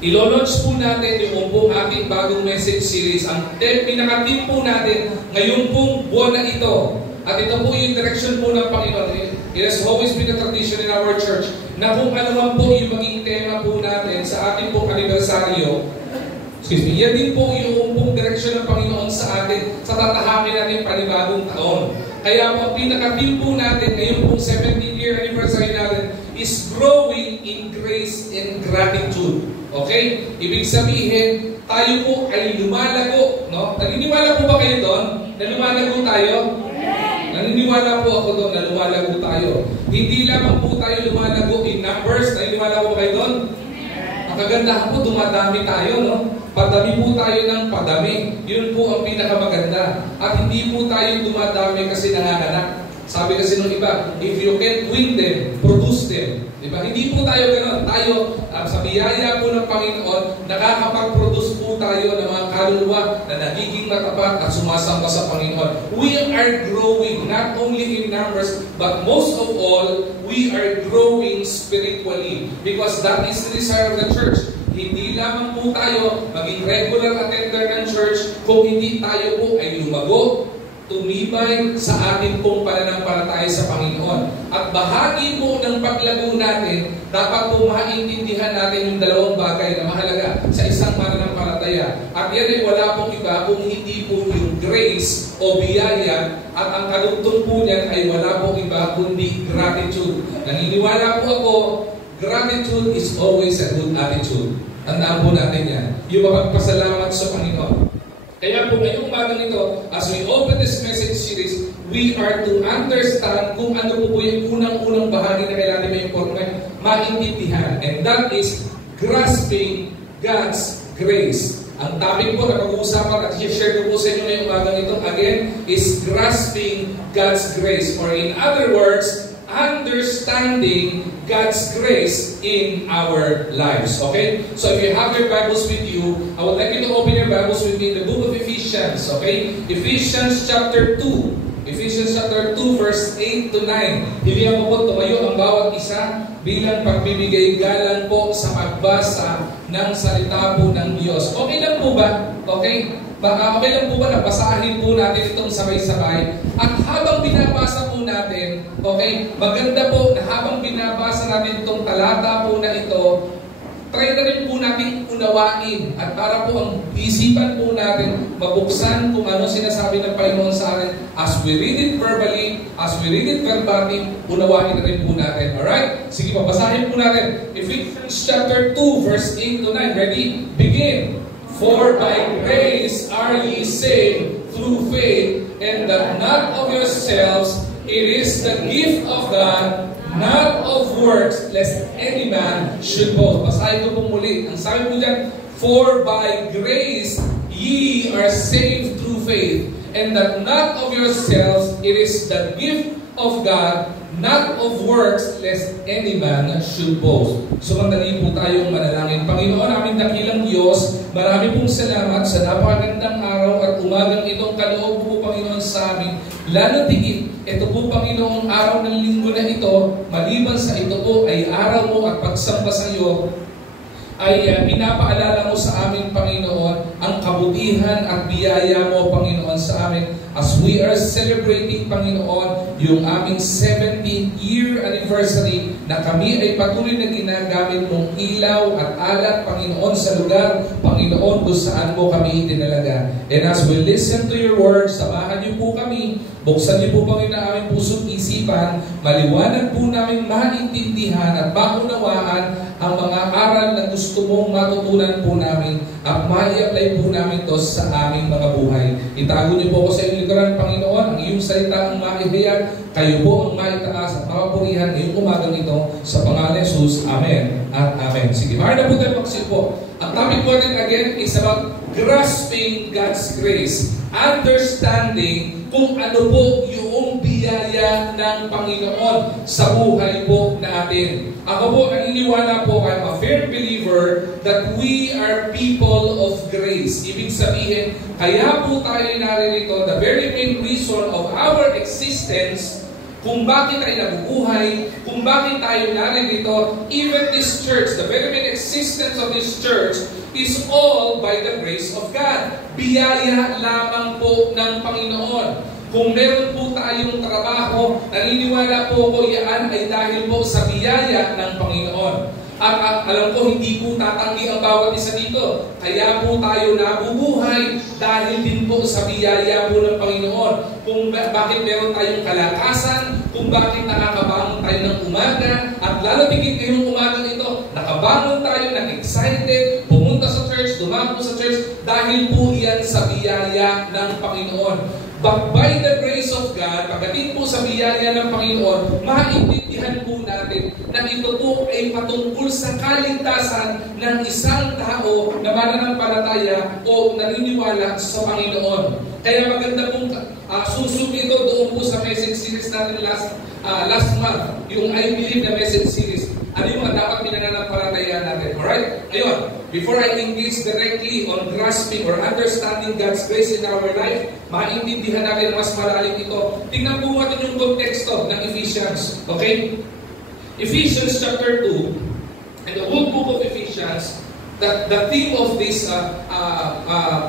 Ilo-launch po natin yung pong ating bagong message series. Ang pinaka-team po natin ngayon pong buwan na ito. At ito po yung direction po ng Panginoon. It has always been a tradition in our church na kung ano man po yung maging tema po natin sa ating pong anibersaryo, yan din po yung pong direction ng Panginoon sa atin sa tatahakin natin panibagong taon. Kaya po ang pinaka-team po natin ngayon pong 17th year anniversary natin is growing in grace and gratitude. Okay? Ibig sabihin, tayo po ay lumalago. No? Naniniwala po ba kayo doon? Na lumalago tayo? Naniniwala po ako doon na lumalago tayo. Hindi lamang po tayo lumalago in numbers. Naniniwala po ba kayo doon? Ang kagandahan po, dumadami tayo. No? Padami po tayo ng padami. Yun po ang pinakamaganda. At hindi po tayo dumadami kasi nanganganak. Sabi kasi nung iba, if you can't win them, produce them. Diba? Hindi po tayo gano'n. Tayo, sa biyaya po ng Panginoon, nakakapag-produce po tayo ng mga kaluluwa na nagiging matapat at sumasamba sa Panginoon. We are growing, not only in numbers, but most of all, we are growing spiritually. Because that is the desire of the church. Hindi lamang po tayo maging regular attender ng church kung hindi tayo po ay lumago, tumibay sa ating pong pananampalataya sa Panginoon. At bahagi po ng paglago natin, dapat po maintindihan natin yung dalawang bagay na mahalaga sa isang pananampalataya. At yan ay wala pong iba kung hindi po yung grace o biyaya, at ang kadugtong po niyan ay wala pong iba kundi gratitude. Naniniwala po ako, gratitude is always a good attitude. Tandaan po natin yan. Yung mapagpasalamat sa Panginoon. Kaya po ngayong umagang ito, as we open this message series, we are to understand kung ano po yung unang-unang bahagi na kailangan may maintindihan. And that is grasping God's grace. Ang topic po na pag-uusapan at i-share ko po sa inyo ngayong umagang ito, again, is grasping God's grace. Or in other words, understanding God's grace in our lives. Okay? So if you have your Bibles with you, I would like you to open your Bibles with me in the book of Ephesians. Okay? Ephesians chapter 2. Ephesians chapter 2 verse 8 to 9. Hilihan ko po tumayo ang bawat isa bilang pagbibigay galang po sa pagbasa ng salita po ng Diyos. Okay lang po ba? Okay? Okay lang po ba na basahin po natin itong sabay-sabay? At habang binabasa po natin, okay, maganda po na habang binabasa natin itong talata po na ito, try na rin po natin unawain. At para po ang isipan po natin, mabuksan kung ano sinasabi ng Panginoon sa atin. As we read it verbally, as we read it verbatim, unawain na rin po natin. Alright? Sige, babasahin po natin. Ephesians chapter 2, verse 8 to 9. Ready? Begin. For by grace are ye saved through faith, and that not of yourselves, it is the gift of God, not of works, lest any man should boast. Basahin ko po muli. Ang sabi po dyan, for by grace ye are saved through faith, and that not of yourselves, it is the gift of God, not of works, lest any man should boast. So mandali po tayong manalangin. Panginoon, aming dakilang Diyos, marami pong salamat sa napakagandang araw at umagang itong kaloob po, Panginoon, sa amin. Lalo tigit, ito po, Panginoon, araw ng linggo na ito, maliban sa ito po ay araw mo at pagsamba sa iyo, ay pinapaalala mo sa amin, Panginoon, ang kabutihan at biyaya mo, Panginoon, sa amin as we are celebrating, Panginoon, yung aming 17th year anniversary na kami ay patuloy na ginagamit mong ilaw at alat, Panginoon, sa lugar, Panginoon, kung saan mo kami itinalaga. And as we listen to your word, samahan niyo po kami, buksan niyo po, Panginoon, ang aming puso't isipan, maliwanag po namin maintindihan at maunawaan ang mga aral na gusto mong matutunan po namin at mai-apply po namin to sa aming mga buhay. Itago niyo po ako sa iyong likuran, Panginoon, ang iyong salita ang maihayag, kayo po ang maitaas at mapapurihan ngayong umagang ito sa pangalan ni Jesus. Amen at Amen. Sige, mahal na po tayo magsipo. Ang topic po natin again is about grasping God's grace. Understanding kung ano po yung biyaya ng Panginoon sa buhay po natin. Ako po, naniniwala po, I'm a firm believer that we are people of grace. Ibig sabihin, kaya po tayo naririto, the very main reason of our existence kung bakit tayo nabubuhay, kung bakit tayo narito. Even this church, the very main existence of this church is all by the grace of God. Biyaya lamang po ng Panginoon. Kung meron po tayong trabaho, naniniwala po ko yan ay dahil po sa biyaya ng Panginoon. At alam ko, hindi po tatanggi ang bawat isa dito. Kaya po tayo nabubuhay dahil din po sa biyaya po ng Panginoon. Kung bakit meron tayong kalakasan, kung bakit nakakabangon tayo ng umaga, at lalo tigit ngayong umaga ito, nakabangon tayo, nag-excited, pumunta sa church, dumako sa church, dahil po yan sa biyaya ng Panginoon. But by the grace of God, pagdating po sa biyaya ng Panginoon, maintindihan po natin na ito po ay patungkol sa kaligtasan ng isang tao na mananampalataya o naniniwala sa Panginoon. Kaya maganda pong susub ito doon po sa message series natin last month, yung I Believe na message series. Ano yung mga dapat pinananampalataya natin? Alright? Ayun, before I engage directly on grasping or understanding God's grace in our life, maintindihan natin mas malalim ito. Tingnan po natin yung konteksto ng Ephesians. Okay? Ephesians chapter 2, and the whole book of Ephesians, the theme of this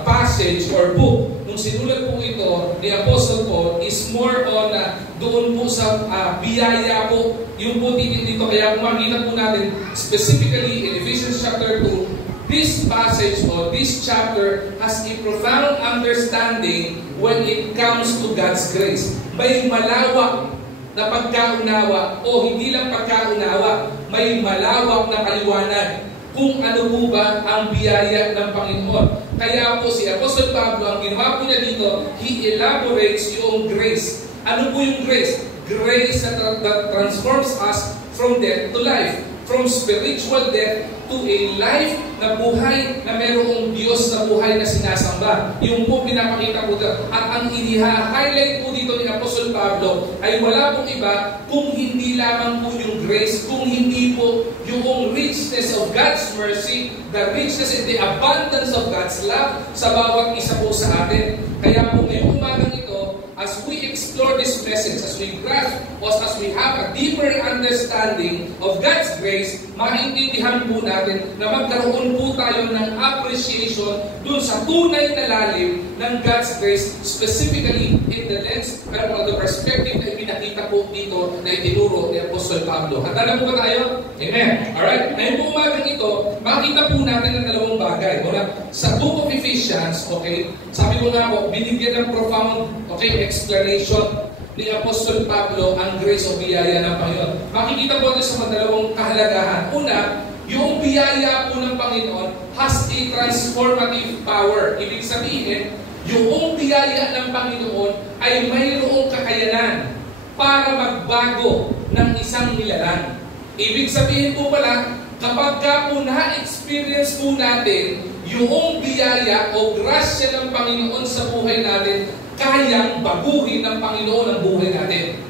passage or book, nung sinulat po ito ni Apostle Paul, is more on doon po sa biyaya po, yung po dito. Kaya kung makita po natin, specifically in Ephesians chapter 2, this passage or this chapter has a profound understanding when it comes to God's grace. May malawak na pagkaunawa, o hindi lang pagkaunawa, may malawak na paliwanag kung ano po ba ang biyaya ng Panginoon. Kaya po si Apostle Pablo, ang ginawa po niya dito, he elaborates yung grace. Ano po yung grace? Grace that transforms us from death to life. From spiritual death to a life na buhay na mayroong Diyos na buhay na sinasamba. Yung po pinapakita po dito. At ang iniha-highlight po dito ni Apostle Pablo ay wala pong iba kung hindi lamang po yung grace, kung hindi po yung richness of God's mercy, the richness and the abundance of God's love sa bawat isa po sa atin. Kaya po ngayong umagang ito, as we explore this message, as we grasp, as we have a deeper understanding of God's grace, maintindihan po natin na magkaroon po tayo ng appreciation dun sa tunay na lalim ng God's grace, specifically in the lens or the perspective na ipinakita po dito na itinuro ni Apostle Pablo. Handa na po ba tayo? Amen. Alright? Ngayon po umagang ito, makita po natin ang dalawang bagay. Sa book of Ephesians, okay, sabi ko nga po, binigyan ng profound, okay, explanation ni Apostol Pablo ang grace o biyaya ng Panginoon. Makikita po natin sa dalawang kahalagahan. Una, yung biyaya po ng Panginoon has a transformative power. Ibig sabihin, yung biyaya ng Panginoon ay mayroong kakayanan para magbago ng isang nilalang. Ibig sabihin po pala, kapag ka po na-experience po natin yung biyaya o grasya ng Panginoon sa buhay natin, kayang baguhin ng Panginoon ang buhay natin.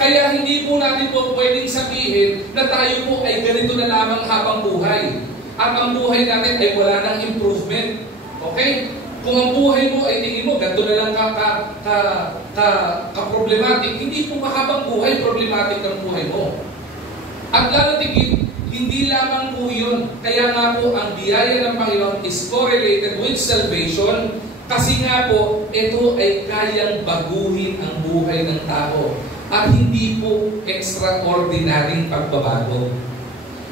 Kaya hindi po natin po pwedeng sabihin na tayo po ay ganito na lamang habang buhay. At ang buhay natin ay wala ng improvement. Okay? Kung ang buhay mo ay tingin mo, ganito na lang ka-problematic, hindi po mahabang buhay, problematic ang buhay mo. At lalo tigit, hindi lamang po yun. Kaya nga po, ang biyaya ng Panginoon is correlated with salvation. Kasi nga po, ito ay kayang baguhin ang buhay ng tao. At hindi po extraordinaryong pagbabago.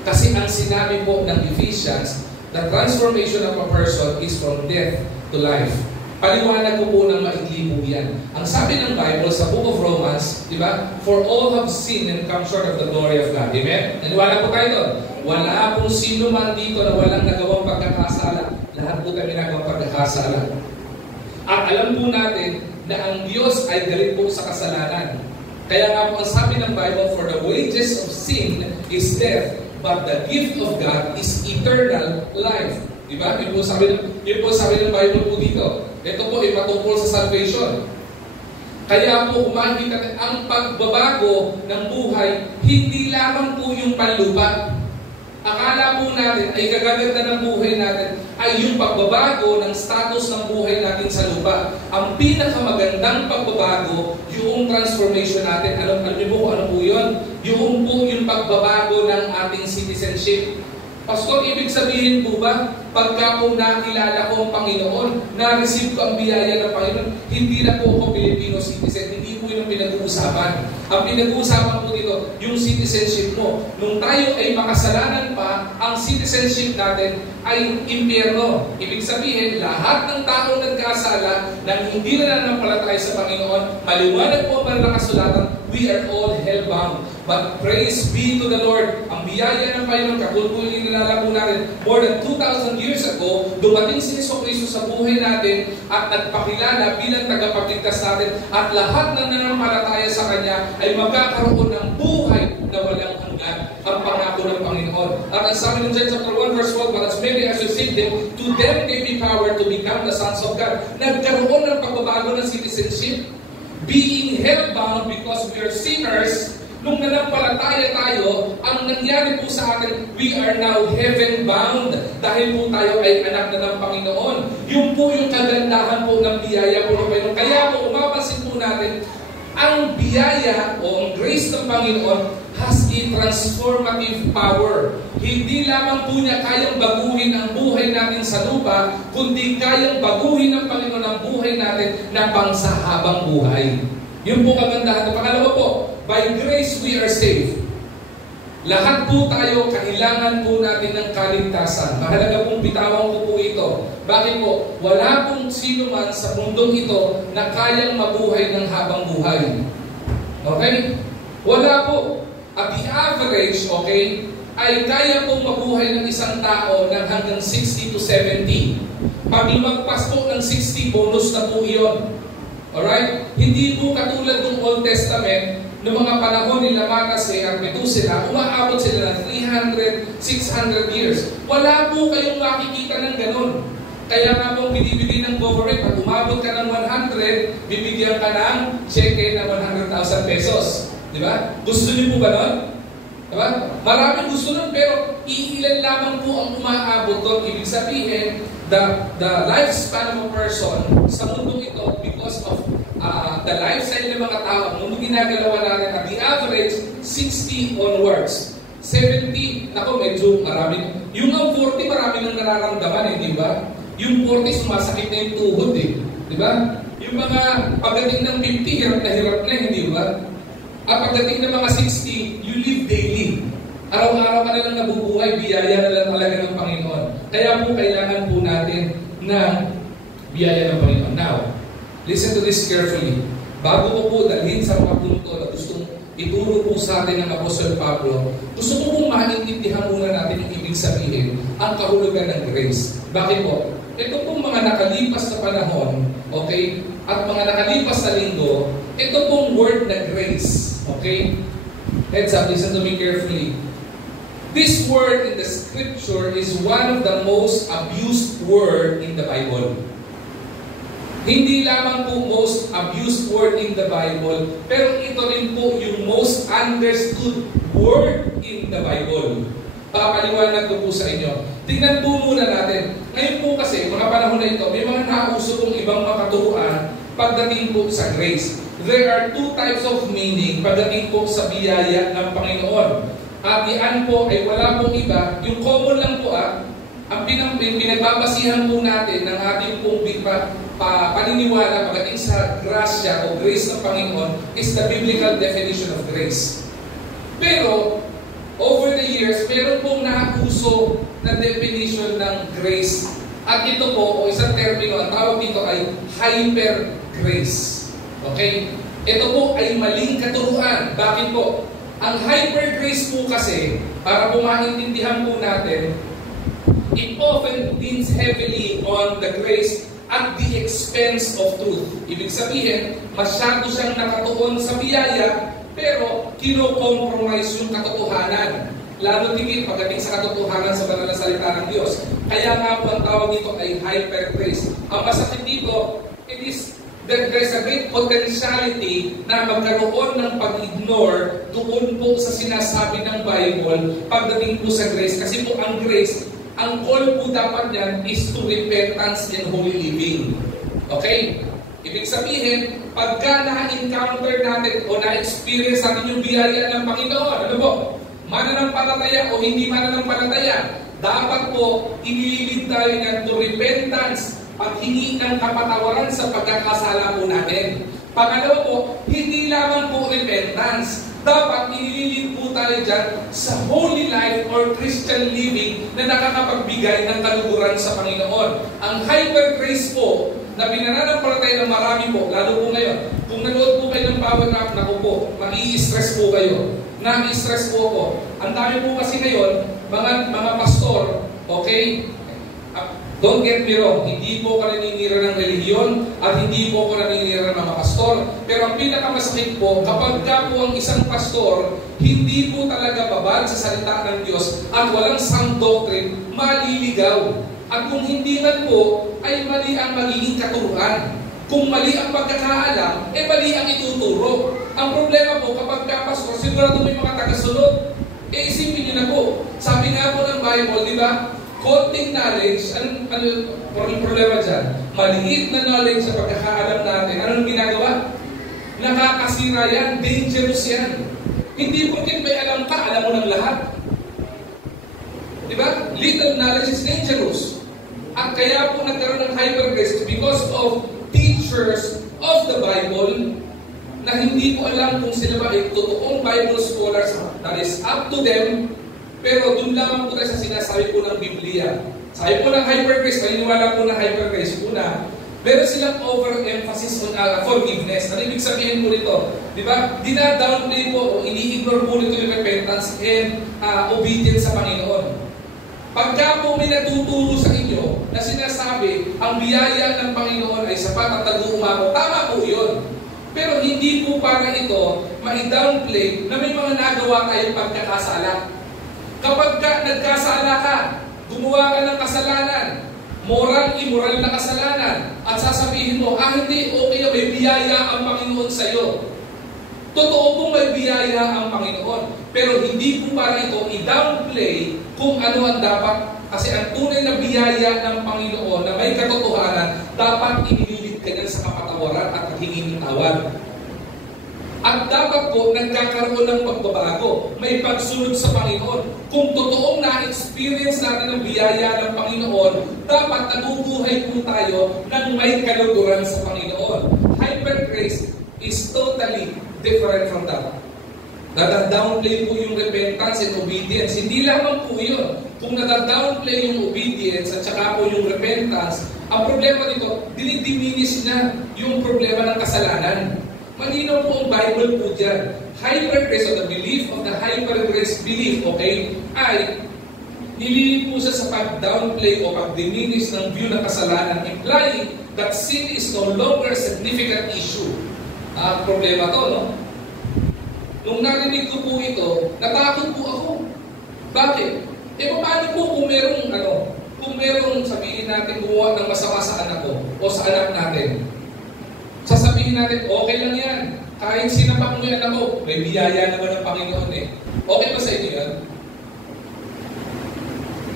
Kasi ang sinabi po ng Ephesians, the transformation of a person is from death to life. Paliwanag ko po ng maigli po yan. Ang sabi ng Bible sa Book of Romans, di ba? For all have sinned and come short of the glory of God. Amen? Naniwala po tayo doon. Wala pong sino man dito na walang nagawang pagkakasala. Lahat po kami nagawang pagkakasala. At alam po natin na ang Diyos ay galit po sa kasalanan. Kaya nga po ang sabi ng Bible, for the wages of sin is death, but the gift of God is eternal life. Diba? Yun po sabi ng Bible po dito. Ito po ay patungkol sa salvation. Kaya po umakita ang pagbabago ng buhay, hindi lamang po yung panlupa. Akala po natin ay kagaganda ng buhay natin ay yung pagbabago ng status ng buhay natin sa lupa. Ang pinakamagandang pagbabago, yung transformation natin. Alam niyo po ano po yun? Yung pagbabago ng ating citizenship. Pastor, ibig sabihin po ba, pagka po nakilala ko ang Panginoon, na-receive ko ang biyaya ng Panginoon, hindi na po ako Filipino citizen, hindi po yun ang pinag-uusapan. Ang pinag-uusapan po dito, yung citizenship mo. Nung tayo ay makasalanan pa, ang citizenship natin ay impyerno. Ibig sabihin, lahat ng taong nagkasala, nang hindi na nanampalataya sa Panginoon, maliwanag po ang nakasulatan, we are all hellbound. But praise be to the Lord. Ang biyaya ng Panginoon, katulad nilala po natin, more than 2,000 years ago, dumating si Jesucristo sa buhay natin at nagpakilala bilang tagapagligtas natin at lahat ng nanampalataya sa Kanya ay magkakaroon ng buhay na walang hanggan, ang pangako ng Panginoon. At ang sabi ng John chapter 1 verse 12, but as many as receive them, to them gave me power to become the sons of God. Nagkaroon ng pagbabago ng citizenship, being hellbound because we are sinners. Nung nanampalataya tayo, ang nangyari po sa atin, we are now heaven-bound dahil po tayo ay anak na ng Panginoon. Yun po yung kagandahan po ng biyaya po ng Panginoon. Kaya po umapansin po natin, ang biyaya o ang grace ng Panginoon has a transformative power. Hindi lamang po niya kayang baguhin ang buhay natin sa lupa, kundi kayang baguhin ng Panginoon ang buhay natin na pangsahabang buhay. Yun po kagandahan. Pangalawa po, by grace we are saved. Lahat po tayo, kailangan po natin ng kaligtasan. Mahalaga pong bitawan ko po ito. Bakit po? Wala pong sino man sa mundong ito na kayang mabuhay ng habang buhay. Okay? Wala po. At the average, okay, ay kaya pong mabuhay ng isang tao ng hanggang 60 to 70. Pag lumagpas po ng 60, bonus na po iyon. Alright? Hindi po katulad ng Old Testament, noong mga panahon nila Manase at Methuselah, umaabot sila ng 300, 600 years. Wala po kayong makikita ng ganun. Kaya nga pong binibigay ng government, pag umabot ka ng 100, bibigyan ka ng cheque na 100,000 pesos. Di ba? Gusto niyo po ba nun? Diba? Maraming gusto nun, pero iilan lamang po ang umaabot doon. Ibig sabihin, the lifespan of a person sa mundong ito, because of the lifestyle ng mga tao, nung ginagalawa natin at the average, 60 onwards. 70, nako medyo maraming. Yung ang 40, marami nang nararamdaman di ba? Yung 40, sumasakit na yung tuhod di ba? Yung mga pagdating ng 50, hirap na hindi ba? At pagdating ng mga 60, you live daily. Araw-araw ka na lang nabubuhay, biyaya na lang talaga ng Panginoon. Kaya po kailangan po natin ng biyaya ng Panginoon. Now, listen to this carefully. Bago ko po dalhin sa mga punto na gustong ituro po sa atin ng Apostol Pablo, gusto ko pong maintindihan muna natin yung ibig sabihin, ang kahulugan ng grace. Bakit po? Ito pong mga nakalipas na panahon, okay, at mga nakalipas na linggo, ito pong word na grace, okay? Heads up, listen to me carefully. This word in the scripture is one of the most abused word in the Bible. Hindi lamang po most abused word in the Bible, pero ito rin po yung most understood word in the Bible. Papaliwanag ko po sa inyo. Tingnan po muna natin. Ngayon po kasi, mga panahon na ito, may mga nauso pong ibang makaturuan pagdating po sa grace. There are two types of meaning pagdating po sa biyaya ng Panginoon. At yan po ay wala pong iba. Yung common lang po ang pinagbabasihan po natin ng ating pong paniniwala pagdating sa grasya o grace ng Panginoon is the biblical definition of grace. Pero, over the years, meron pong nauso na definition ng grace. At ito po, o isang termino, ang tawag dito ay hyper grace. Okay? Ito po ay maling katuruan. Bakit po? Ang hyper grace po kasi, para po maintindihan po natin, it often leans heavily on the grace at the expense of truth. Ibig sabihin, masyado siyang nakatuon sa biyaya, pero kino-compromise yung katotohanan. Lalo tigit pagdating sa katotohanan sa banal na salita ng Diyos. Kaya nga po ang tawag dito ay hyper grace. Ang masakit dito, there's a great potentiality na magkaroon ng pag-ignore doon po sa sinasabi ng Bible pagdating po sa grace. Kasi po ang grace, ang call po dapat yan is to repentance and holy living. Okay? Ibig sabihin, pagka na-encounter natin o na-experience natin yung biyaya ng Panginoon, ano po? Mananampalataya o hindi mananampalataya, dapat po inililid tayo yan to repentance, paghingi ng kapatawaran sa pagkakasala po natin. Pangalawa po, hindi lamang po repentance, dapat inililid po tayo dyan sa holy life or Christian living na nakakapagbigay ng kaluguran sa Panginoon. Ang hyper grace po, na pinananampalataya ng marami po, lalo po ngayon, kung nanood po kayo ng Power Up, naku po, mai-stress po kayo. Na-stress po ako. Ang dami po kasi ngayon, mga pastor, okay? Don't get me wrong, hindi po ka naninira ng relihiyon at hindi po ko naninira ng mga pastor. Pero ang pinakamasakit po, kapag ka po ang isang pastor, hindi po talaga babad sa salita ng Diyos at walang sound doctrine, maliligaw. At kung hindi man po, ay mali ang magiging katuruan. Kung mali ang pagkakaalam, mali ang ituturo. Ang problema po, kapag kapastor, sigurado may mga tagasunod. Isipin nyo na po. Sabi nga po ng Bible, di ba? Konting knowledge, ano problema dyan? Maliit na knowledge sa pagkakaalam natin. Anong ginagawa? Nakakasira yan, dangerous yan. Hindi po may alam ka, alam mo ng lahat. Di ba? Little knowledge is dangerous. At kaya po nagkaroon ng hyper grace because of teachers of the Bible na hindi ko alam kung sila ba ay totoong Bible scholars. That is up to them. Pero doon lamang po tayo sa sinasabi po ng Biblia. Sabi po ng hyper grace, maniniwala po ng hyper grace. Una, meron silang overemphasis on forgiveness. Ano ibig sabihin po nito? Di ba? Dina-downplay po o ini-ignore po nito yung repentance and obedience sa Panginoon. Pagka po may natuturo sa inyo na sinasabi, ang biyaya ng Panginoon ay sapat at tagu-umako, tama po yun. Pero hindi po para ito ma-downplay na may mga nagawa tayong pagkakasala. Kapag ka nagkasala ka, gumawa ka ng kasalanan, moral, immoral na kasalanan, at sasabihin mo, hindi, okay, may biyaya ang Panginoon sa iyo. Totoo pong may biyaya ang Panginoon. Pero hindi po para ito i-downplay kung ano ang dapat. Kasi ang tunay na biyaya ng Panginoon na may katotohanan, dapat inililid ka niyan sa kapatawaran at hingin ng tawad. At dapat po nagkakaroon ng pagbabago. May pagsunod sa Panginoon. Kung totoong na-experience natin ang biyaya ng Panginoon, dapat nabubuhay po tayo ng may kaluguran sa Panginoon. Hyper grace is totally different from that. Nada-downplay po yung repentance and obedience. Hindi lamang po yun. Kung nada-downplay yung obedience at saka po yung repentance, ang problema dito, dinidiminish na yung problema ng kasalanan. Malinaw po ang Bible po dyan. Hyper grace or the belief of the hyper grace belief, okay, ay nililid po siya sa pag-downplay o pag-diminish ng view ng kasalanan, implying that sin is no longer a significant issue. Problema to, no? Nung narinig ko po ito, natakot po ako. Bakit? Paano po kung merong sabihin natin gumawa ng masama sa anak ko o sa anak natin? Sasabihin natin, okay lang yan. Kahit sinapak mo yung anak ko, may biyaya naman ng Panginoon eh. Okay ba sa inyo yan?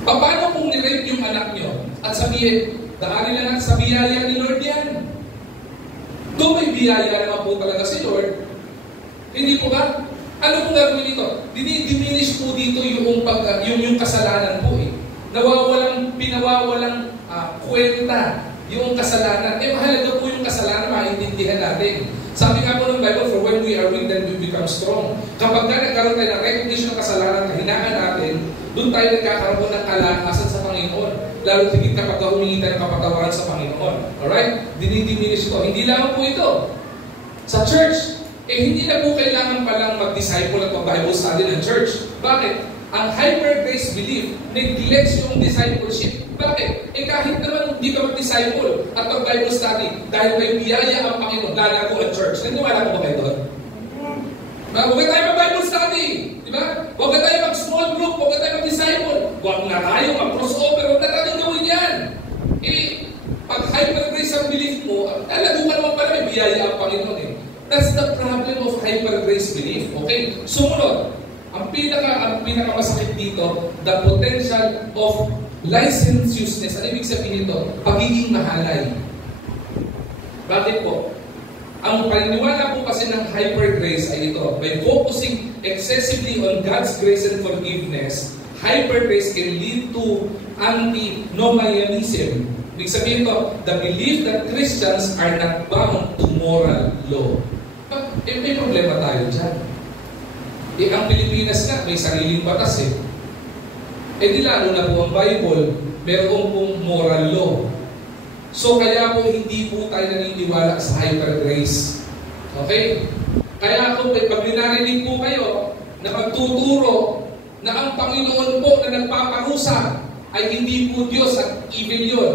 Paano kung nirape yung anak nyo at sabihin, dahil lang sa biyaya ni Lord yan? Doon may biyaya naman po talaga si Lord. Hindi po ba? Ano po gagawin dito? Diminish po dito yung kasalanan po eh. Pinawawalang kwenta yung kasalanan. Mahalaga po yung kasalanan, maintindihan natin. Sabi nga po ng Bible, for when we are weak, then we become strong. Kapag nagkaroon tayo ng recognition ng kasalanan, kahinaan natin, doon tayo nagkakaroon ng kalakasan sa Panginoon. Lalo tigit kapag humingi tayo ng kapatawaran sa Panginoon. Alright? Dinidiminish ito. Hindi lang po ito. Sa church, hindi na po kailangan palang mag-disciple at mag-Bible study ng church. Bakit? Ang hyper grace belief neglects yung discipleship. Bakit? Kahit naman hindi ka mag-disciple at mag-Bible study, dahil may biyaya ang Panginoon, lalago ang church. Naniwala ko ba kayo doon? Huwag ka tayo mag-Bible study. Di ba? Huwag ka tayo mag-small group. Huwag ka tayo mag-disciple. Huwag na tayo mag-crossover. Huwag na tayo gawin yan. Pag hyper grace ang belief mo, lalago ka naman pala, may biyaya ang Panginoon eh. That's the problem of hyper-grace belief. Okay? Sumunod, ang pinakamasakit dito, the potential of licentiousness. Ano ibig sabihin ito? Pagiging mahalay. Bakit po? Ang paniniwala po kasi ng hyper-grace ay ito. By focusing excessively on God's grace and forgiveness, hyper-grace can lead to antinomianism. Ibig sabihin ito, the belief that Christians are not bound to moral law. May problema tayo dyan. Ang Pilipinas nga, may sariling batas eh. Di lalo na po ang Bible, meron pong moral law. So kaya po hindi po tayo naniniwala sa hyper-grace. Okay? Kaya po, pag narinig po kayo na magtuturo na ang Panginoon po na nagpaparusa ay hindi po Diyos at evil yun.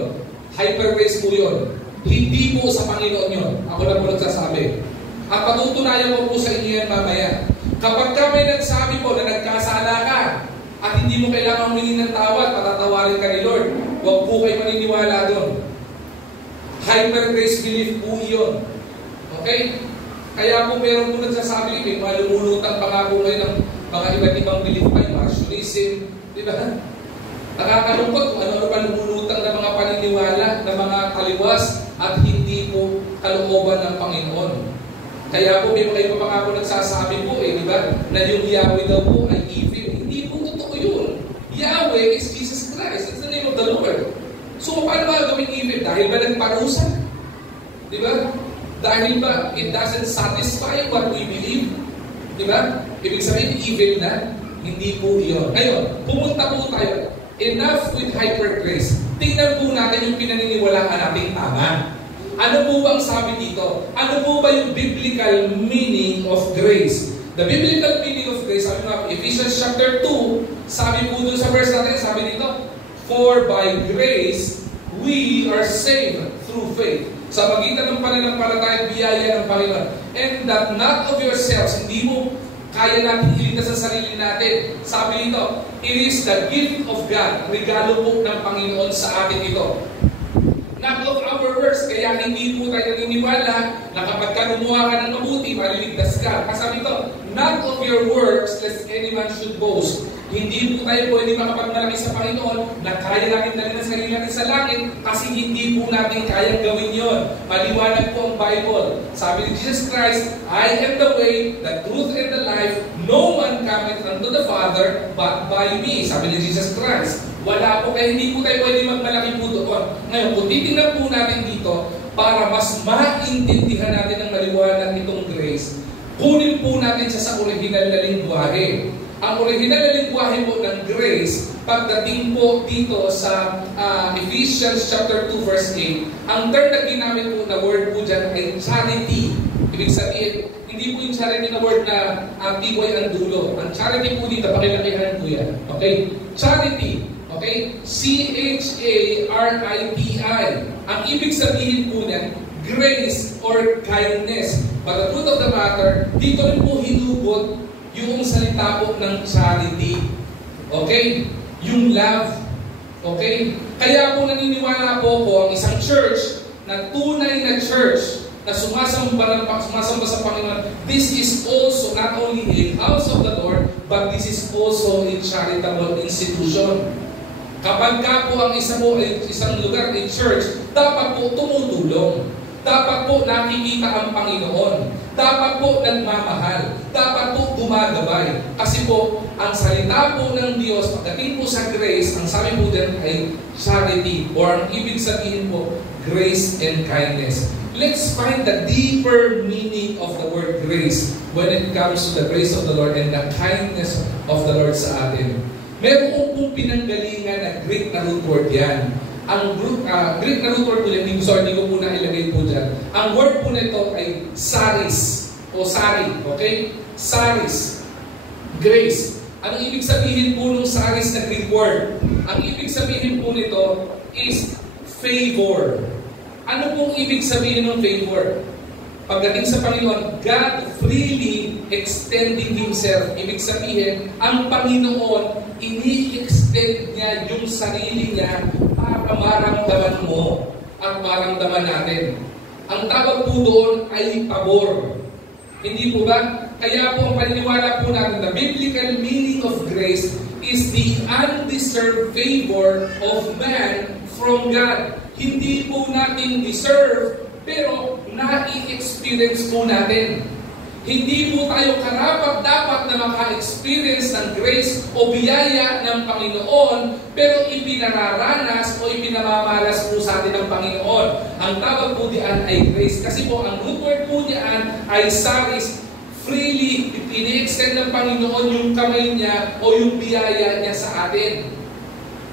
Hyper-grace po yun. Hindi po sa Panginoon yun. Ako na po nagsasabi. At patutunayan ko po sa inyo yan mamaya. Kapag ka may nagsabi po na nagkasala ka at hindi mo kailangan humingi ng tawad, patatawarin ka ni Lord, huwag po kayo maniniwala doon. Hyper-grace belief po yun. Okay? Kaya po meron po nagsasabi, may mga lumulutang pa nga po ngayon ng mga iba't ibang belief pa, yung rationalism, di ba? Nakakalungkot kung ano pa lumulutang ng mga paniniwala, ng mga kaliwas at hindi po kalooban ng Panginoon. Kaya po may mga iba pa nga po nagsasabi po di ba? Na yung Yahweh daw po ay evil. Hindi po totoo yun. Yahweh is Jesus Christ. It's the name of the Lord. So paano ba gawing evil? Dahil ba nagparusa? Di ba? Dahil ba it doesn't satisfy what we believe? Di ba? Ibig sabihin evil na? Hindi po yun. Ngayon, pumunta po tayo. Enough with hyper-grace. Tingnan po natin yung pinaniniwalaan nating tama. Ano po ba ang sabi dito? Ano po ba yung biblical meaning of grace? The biblical meaning of grace, sabi nga, Ephesians chapter 2, sabi po dun sa verse natin, sabi dito, for by grace, we are saved through faith. Sa magitan ng pananampalataya, biyaya ng Panginoon. And that not of yourselves, hindi mo kaya natin iligtas sa sarili natin. Sabi dito, it is the gift of God. Regalo po ng Panginoon sa atin ito. Not of our works, kaya hindi po tayo naniniwala na kapag ka gumawa ka ng mabuti, maliligtas ka. Kasabi ito, not of your works, lest any man should boast. Hindi po tayo pwede makapagmalaki sa Panginoon na kaya natin dalhin ang sarili natin sa langit kasi hindi po natin kayang gawin yon. Maliwanag po ang Bible. Sabi ni Jesus Christ, I am the way, the truth, and the life. No man cometh unto the Father but by me. Sabi ni Jesus Christ. Wala po, kaya hindi po tayo pwede magmalaki po doon. Ngayon, kung titignan po natin dito, para mas maintindihan natin ang maliwanag nitong grace, kunin po natin siya sa original na lingwahe. Ang original na lingwahe po ng grace, pagdating po dito sa Ephesians chapter 2 verse 8, ang term na ginamit po na word po dyan ay charity. Ibig sabihin, hindi po yung charity na word na tiboy ang dulo. Ang charity po dito, pakilakihan po yan. Okay? Charity. Okay? C-H-A-R-I-T-I. Ang ibig sabihin po niyan, grace or kindness. But the truth of the matter, dito rin po hinugot yung salita po ng charity. Okay? Yung love. Okay? Kaya po naniniwala po ang isang church na tunay na church na sumasamba sa Panginoon. This is also not only a house of the Lord, but this is also a charitable institution. Kapag ka po ang isang lugar, a church, dapat po tumutulong. Dapat po nakikita ang Panginoon. Dapat po nagmamahal. Dapat po gumagabay. Kasi po, ang salita po ng Diyos, pagdating po sa grace, ang sabi po din ay charity, or ang ibig sabihin po, grace and kindness. Let's find the deeper meaning of the word grace when it comes to the grace of the Lord and the kindness of the Lord sa atin. Meron pong pinanggalingan na Greek na root word yan. Ang Greek na root word po yan, hindi ko po na ilagay po dyan. Ang word po nito ay saris o sari. Okay? Saris. Grace. Anong ibig sabihin po ng saris na Greek word? Ang ibig sabihin po nito is favor. Ano pong ibig sabihin ng favor? Pagdating sa Panginoon, God freely extending Himself. Ibig sabihin, ang Panginoon, ini-extend niya yung sarili niya para maramdaman mo at maramdaman natin. Ang tawag po doon ay pabor. Hindi po ba? Kaya po ang paniniwala po natin, the biblical meaning of grace is the undeserved favor of man from God. Hindi po natin deserve, pero na-experience po natin. Hindi po tayo karapat-dapat na maka-experience ng grace o biyaya ng Panginoon, pero ipinararanas o ipinamamalas po sa atin ng Panginoon. Ang tawag po diyan ay grace. Kasi po ang root word po diyan ay charis. Freely, ini-extend ng Panginoon yung kamay niya o yung biyaya niya sa atin.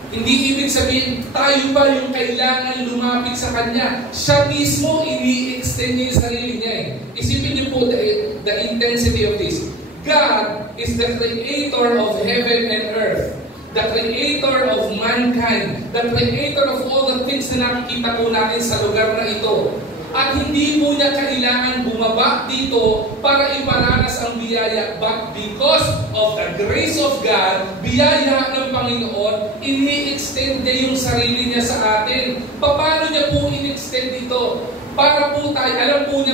Hindi ibig sabihin, tayo ba yung kailangan lumapit sa Kanya? Siya mismo, ini-extend niya yung sarili niya eh. Isipin niyo po the intensity of this. God is the creator of heaven and earth. The creator of mankind. The creator of all the things na nakikita po natin sa lugar na ito. At hindi po niya kailangan bumaba dito para iparanas ang biyaya. But because of the grace of God, biyaya ng Panginoon, ini-extend niya yung sarili niya sa atin. Paano niya po in-extend dito? Para po tayo, alam po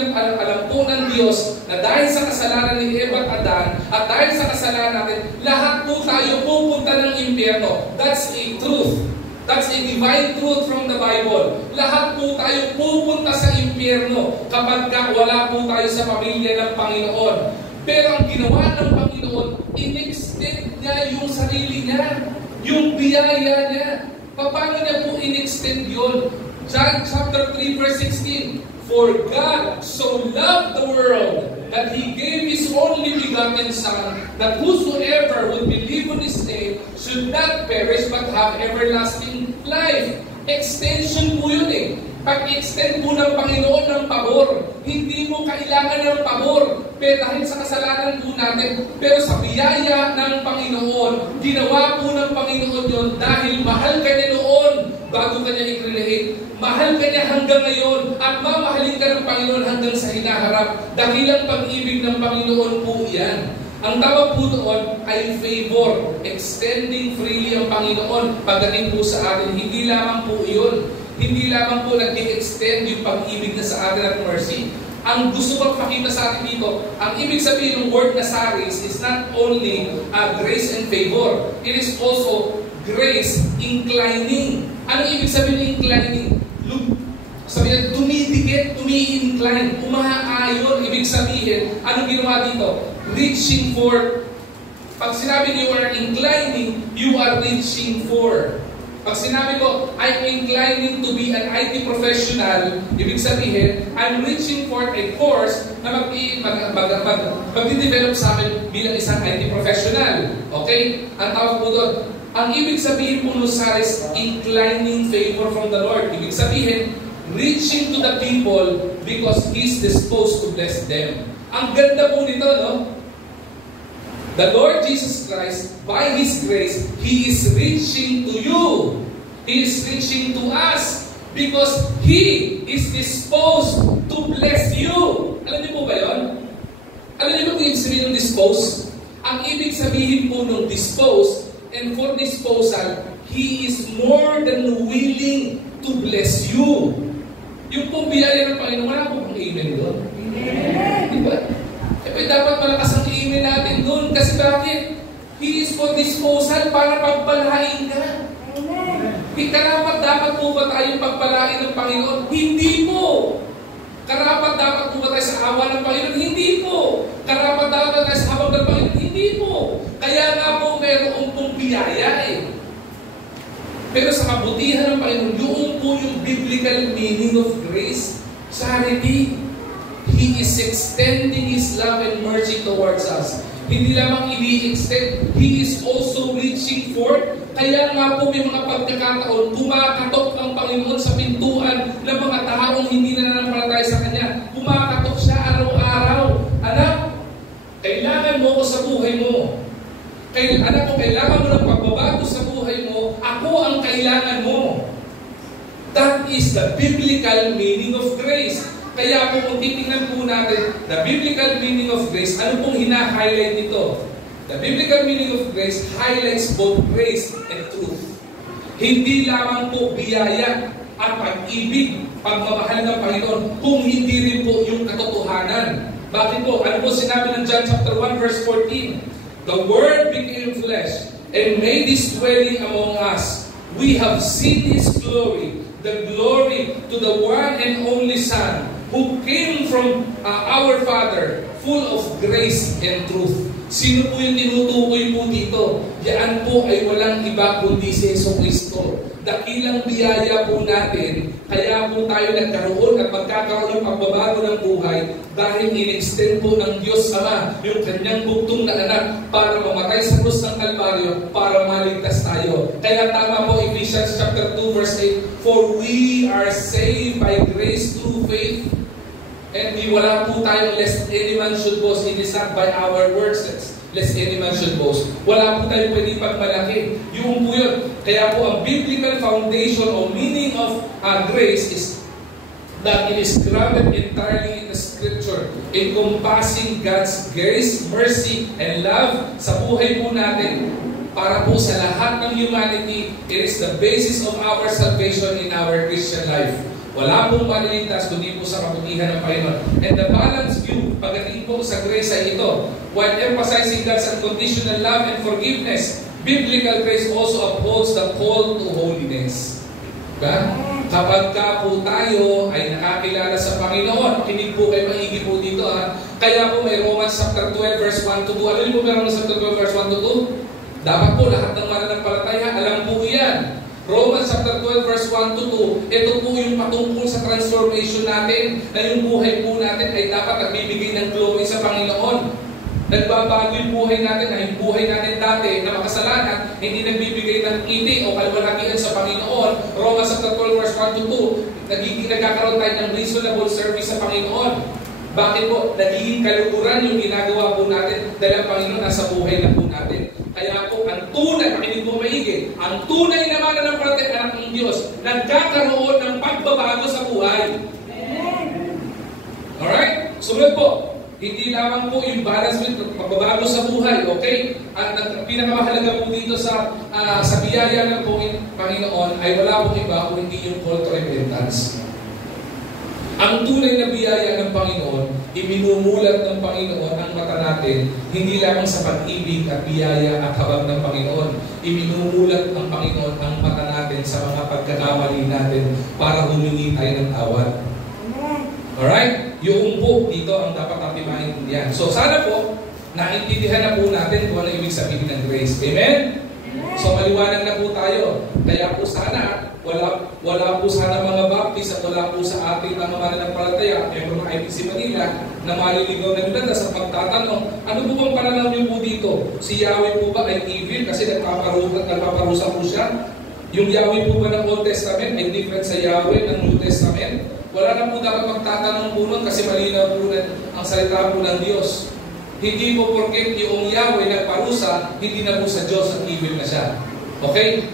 ng Diyos na dahil sa kasalanan ni Eva at Adan, at dahil sa kasalanan natin, lahat po tayo pupunta ng impyerno. That's a truth. That's a divine truth from the Bible. Lahat po tayo pupunta sa impyerno kapag wala po tayo sa pamilya ng Panginoon. Pero ang ginawa ng Panginoon, in-extend niya yung sarili niya, yung biyaya niya. Paano niya po in-extend yun? John chapter 3 verse 16. For God so loved the world that He gave His only begotten Son, that whosoever would believe on His name should not perish but have everlasting life. Extension po yun eh. Pag-extend po ng Panginoon ng pabor. Hindi mo kailangan ng pabor. Pero dahil sa kasalanan po natin, pero sa biyaya ng Panginoon, ginawa po ng Panginoon yun dahil mahal ka niya noon bago ka niya i-create. Mahal ka niya hanggang ngayon at mamahalin ka ng Panginoon hanggang sa hinaharap. Dahilang pag-ibig ng Panginoon po yan. Ang tawag po doon ay favor. Extending freely ang Panginoon pagdating po sa atin. Hindi lamang po iyon. Hindi lamang po nag-extend yung pag-ibig na sa atin at mercy. Ang gusto kong pakita sa atin dito, ang ibig sabihin ng word na charis is not only grace and favor. It is also grace inclining. Ano ibig sabihin ng inclining? Sabihin, dumidikit, tumi-incline, umaayon. Ibig sabihin, anong ginawa dito? Reaching for. Pag sinabi you are inclining, you are reaching for. Pag sinabi ko, I'm inclining to be an IT professional, ibig sabihin, I'm reaching for a course na mag-develop sa akin bilang isang IT professional. Okay? Ang tawag po doon. Ang ibig sabihin po ng charis, inclining favor from the Lord. Ibig sabihin, reaching to the people because He's disposed to bless them. Ang ganda po nito, no? The Lord Jesus Christ, by His grace, He is reaching to you. He is reaching to us because He is disposed to bless you. Alam niyo po ba yun? Alam niyo po kung ibig sabihin ng dispose? Ang ibig sabihin po ng dispose, and for disposal, He is more than willing to bless you. Yung pong biyaya ng Panginoon, wala po pong amen doon. Amen. Diba? Dapat malakas ang amen natin doon. Kasi bakit? He is for disposal para pagpalain ka. Amen. Karapat-dapat po ba tayong pagpalain ng Panginoon? Hindi po. Karapat-dapat po ba tayo sa awa ng Panginoon? Hindi po. Karapat-dapat tayo sa habag ng Panginoon? Hindi po. Kaya nga po mayroong pong biyaya eh. Pero sa kabutihan ng Panginoon, yung po yung biblical meaning of grace, charity. He is extending His love and mercy towards us. Hindi lamang ini-extend, He is also reaching forth. Kaya nga po may mga pagkakataon, kumakatok ang Panginoon sa pintuan ng mga taong hindi na nananampalataya sa Kanya. Kumakatok siya araw-araw. Anak, kailangan mo ko sa buhay mo. Anak ko, kailangan mo ng pagbabago sa buhay mo. Ako ang kailangan mo. That is the biblical meaning of grace. Kaya po kung titingnan po natin, the biblical meaning of grace, ano pong hina-highlight nito? The biblical meaning of grace highlights both grace and truth. Hindi lamang po biyaya, at pag-ibig, pagmamahal ng Panginoon, kung hindi rin po yung katotohanan. Bakit po? Ano po sinabi ng John chapter 1 verse 14? The Word became flesh and made His dwelling among us. We have seen His glory, the glory to the one and only Son, who came from our Father, full of grace and truth. Sino po yung tinutukoy po dito? Yan po ay walang iba kundi si Jesucristo. Dakilang biyaya po natin, kaya po tayo nagkaroon at magkakaroon ng pagbabago ng buhay dahil in-extend po ng Diyos Ama yung kanyang bugtong na anak para mamatay sa krus ng Kalbaryo para maligtas tayo. Kaya tama po Ephesians chapter 2 verse 8, for we are saved by grace through faith. And wala po tayong lest any man should boast, it is not by our works lest any man should boast. Wala po tayong pwede pagmalaki. Yung po yun. Kaya po ang biblical foundation or meaning of grace is that it is grounded entirely in the Scripture, encompassing God's grace, mercy, and love sa buhay po natin para po sa lahat ng humanity. It is the basis of our salvation in our Christian life. Wala pong maliligtas kundi po sa kabutihan ng Panginoon. And the balanced view, pagdating po sa grace ay ito, while emphasizing God's unconditional love and forgiveness, biblical grace also upholds the call to holiness. Diba? Kapag ka po tayo ay nakakilala sa Panginoon, kinig po kayo maigi po dito ha. Kaya po may Romans chapter 12 verse 1 to 2. Ano yung po may Romans chapter 12 verse 1 to 2? Dapat po lahat ng mananampalataya, alam po yan. Romans chapter 12 verse 1 to 2, ito po yung patungkol sa transformation natin, na yung buhay po natin ay dapat nagbibigay ng glory sa Panginoon. Nagbabago yung buhay natin, na yung buhay natin dati na makasalanan, hindi nagbibigay ng ngiti o kalwalhagian sa Panginoon. Romans chapter 12 verse 1 to 2, nagkakaroon tayo ng reasonable service sa Panginoon. Bakit po? Nagiging kaluguran yung ginagawa po natin dahil ang Panginoon nasa buhay na po natin. Kaya po, ang tunay, makinig po maigi, ang tunay na mananampalataya anak ng Diyos, nagkakaroon ng pagbabago sa buhay. Alright? Sumunod po, hindi lamang po yung balance with pagbabago sa buhay, okay? At ang pinakamahalaga po dito sa biyaya ng Panginoon ay wala pong iba kung hindi yung call to repentance. Ang tunay na biyaya ng Panginoon, iminumulat ng Panginoon ang mata natin, hindi lamang sa pag-ibig at biyaya at habag ng Panginoon. Iminumulat ng Panginoon ang mata natin sa mga pagkakamali natin para humingi tayo ng tawad. Alright? Yung po, dito ang dapat natin maintindihan. So sana po, naintindihan na po natin kung ano ibig sabihin ng grace. Amen? So maliwanag na po tayo. Kaya po sana, wala po sana mga baptist at wala po sa ating mga mananampalataya, member ng IPC Manila, na maliligaw na nila sa pagtatanong, ano po bang pananaw niyo po dito? Si Yahweh po ba ay evil kasi nagpaparusa po siya? Yung Yahweh po ba ng Old Testament ay different sa Yahweh ng New Testament? Wala na po dapat magtatanong po nun kasi malinaw po ang salita po ng Diyos. Hindi po porket yung Yahweh nagparusa, hindi na po sa Diyos ang evil na siya. Okay?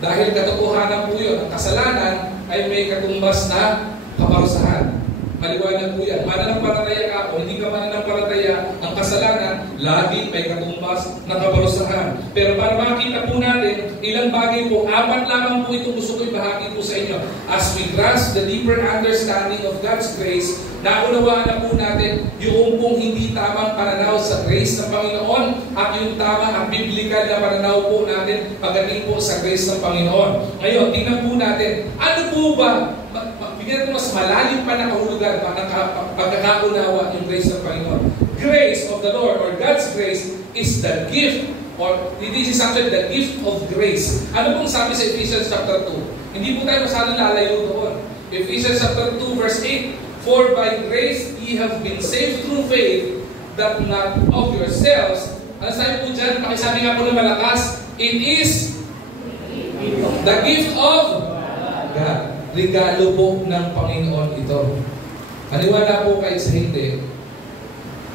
Dahil katotohanan po yun, ang kasalanan ay may katumbas na kaparusahan. Maliwanag po yan. Mananampalataya ka o hindi ka mananampalataya, ang kasalanan, lagi may katumbas na kaparusahan. Pero para makita po natin, ilang bagay po, 4 lamang po ito gusto ko ibahagi po sa inyo. As we grasp the deeper understanding of God's grace, naunawaan na po natin yung pong hindi tamang pananaw sa grace ng Panginoon at yung tamang at biblical na pananaw po natin pagdating po sa grace ng Panginoon. Ngayon, tingnan po natin, ano po ba, bigyan natin mas malalim pa na kahulugan, pagkakaunawa yung grace ng Panginoon. Grace of the Lord or God's grace is the gift or this is actually the gift of grace. Ano pong sabi sa Ephesians chapter 2? Hindi po tayo masyadong lalayo doon. Ephesians chapter 2 verse 8, for by grace ye have been saved through faith, that not of yourselves. Ano sabi po dyan? Pakisabi nga po ng malakas, it is the gift of God. Regalo po ng Panginoon ito. Maniwala po kayo sa hindi.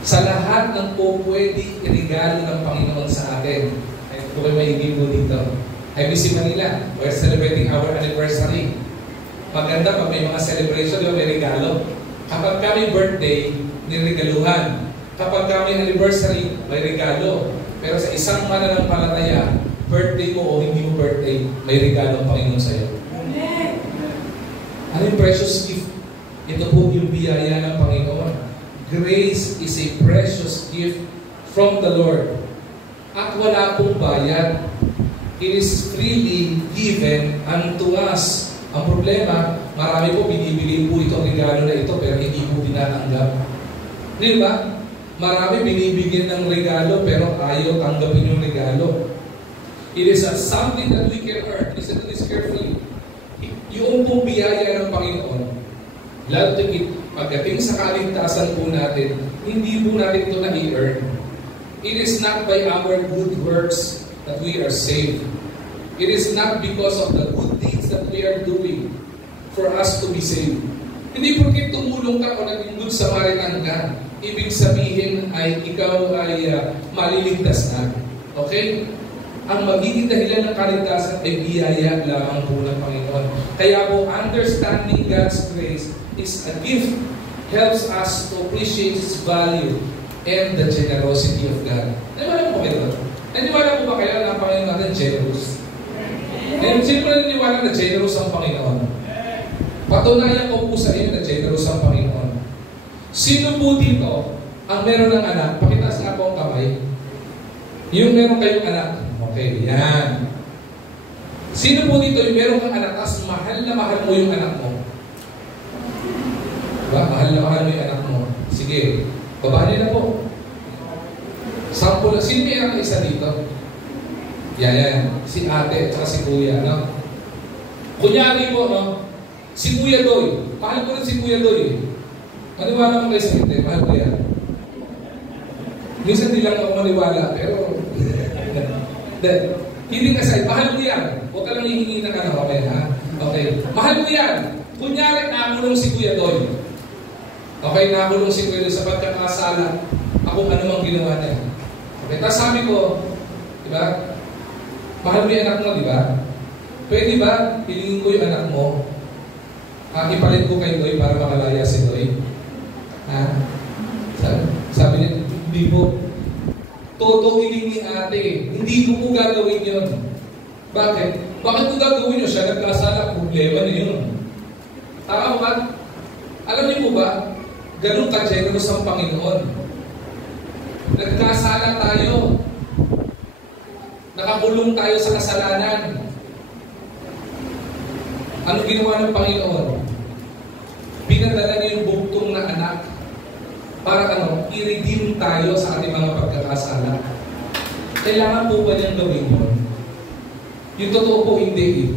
Sa lahat ng po pwede regalo ng Panginoon sa atin. Ay po kayo maiging po dito. IBC Manila, we're celebrating our anniversary. Maganda pag may mga celebration, di ba may regalo? Kapag kami birthday, niregaluhan. Kapag kami anniversary, may regalo. Pero sa isang mananampalataya, birthday mo o hindi mo birthday, may regalo ang Panginoon sa iyo. Ano yung precious gift? Ito po yung biyaya ng Panginoon. Grace is a precious gift from the Lord. At wala pong bayad. It is freely given unto us. Ang problema, marami po binibili po itong regalo na ito pero hindi po tinatanggap. Di ba? Marami binibigyan ng regalo pero ayaw tanggapin yung regalo. It is something that we can earn. Listen to this carefully. Yung pong biyaya ng Panginoon, lalo tigit, pagdating sa kaligtasan po natin, hindi po natin ito na-i-earn. It is not by our good works that we are saved. It is not because of the good deeds that we are doing for us to be saved. Hindi porket tumulong ka o naging good Samaritan ka, ibig sabihin ay ikaw ay maliligtas na. Okay? Ang magiging dahilan ng kaligtasan ay biyaya lamang po ng Panginoon. Kaya po, understanding God's grace is a gift, helps us to appreciate His value and the generosity of God. Naniwala po kayo? Naniwala po ba kayo na ang Panginoon natin generous? Sino po naniniwala na generous ang Panginoon? Patunayan ko po sa inyo na generous ang Panginoon. Sino po dito ang meron ng anak? Pakitaas nga po ang kamay. Yung meron kayong anak. Okay, yan. Sino po dito yung meron kang anak as mahal na mahal mo yung anak mo? Diba? Mahal na mahal mo yung anak mo. Sige, babaan na po. Sample, sino may anak isa dito? Yan. Si ate at si kuya, no? Kunyari po, no? Si Kuya Doy. Mahal ko rin si Kuya Doy. Maniwala mo kayo sa hindi. Mahal ko yan. Minsan di lang ako maniwala, pero hindi kasi, mahal ko yan. Huwag ka lang hihingi ng ano, okay, ha? Okay. Mahal ko yan. Kunyari, nakulong si Kuya Doy. Okay, nakulong si Kuya Doy sa pagkakasala. Ako ano mang ginawa niya. Okay, tapos sabi ko, di ba? Mahal mo yung anak mo, di ba? Pwede ba, hilingin ko yung anak mo, ipalit ko kay Doy para makalaya si Doy? Ha? Sabi niya, hindi po. Toto hiling ni ate. Hindi ko po gagawin yun. Bakit? Bakit ko gagawin yun? Siya nagkasala. Problema na yun. Tama ba? Alam niyo po ba? Ganun ka-generous ang Panginoon. Nagkasala tayo. Nakakulong tayo sa kasalanan. Ano ginawa ng Panginoon? Pinadala niya yung buktong na anak para i-redeem tayo sa ating mga pagkakasala. Kailangan po ba niyang gawin yun? Yung totoo po, hindi.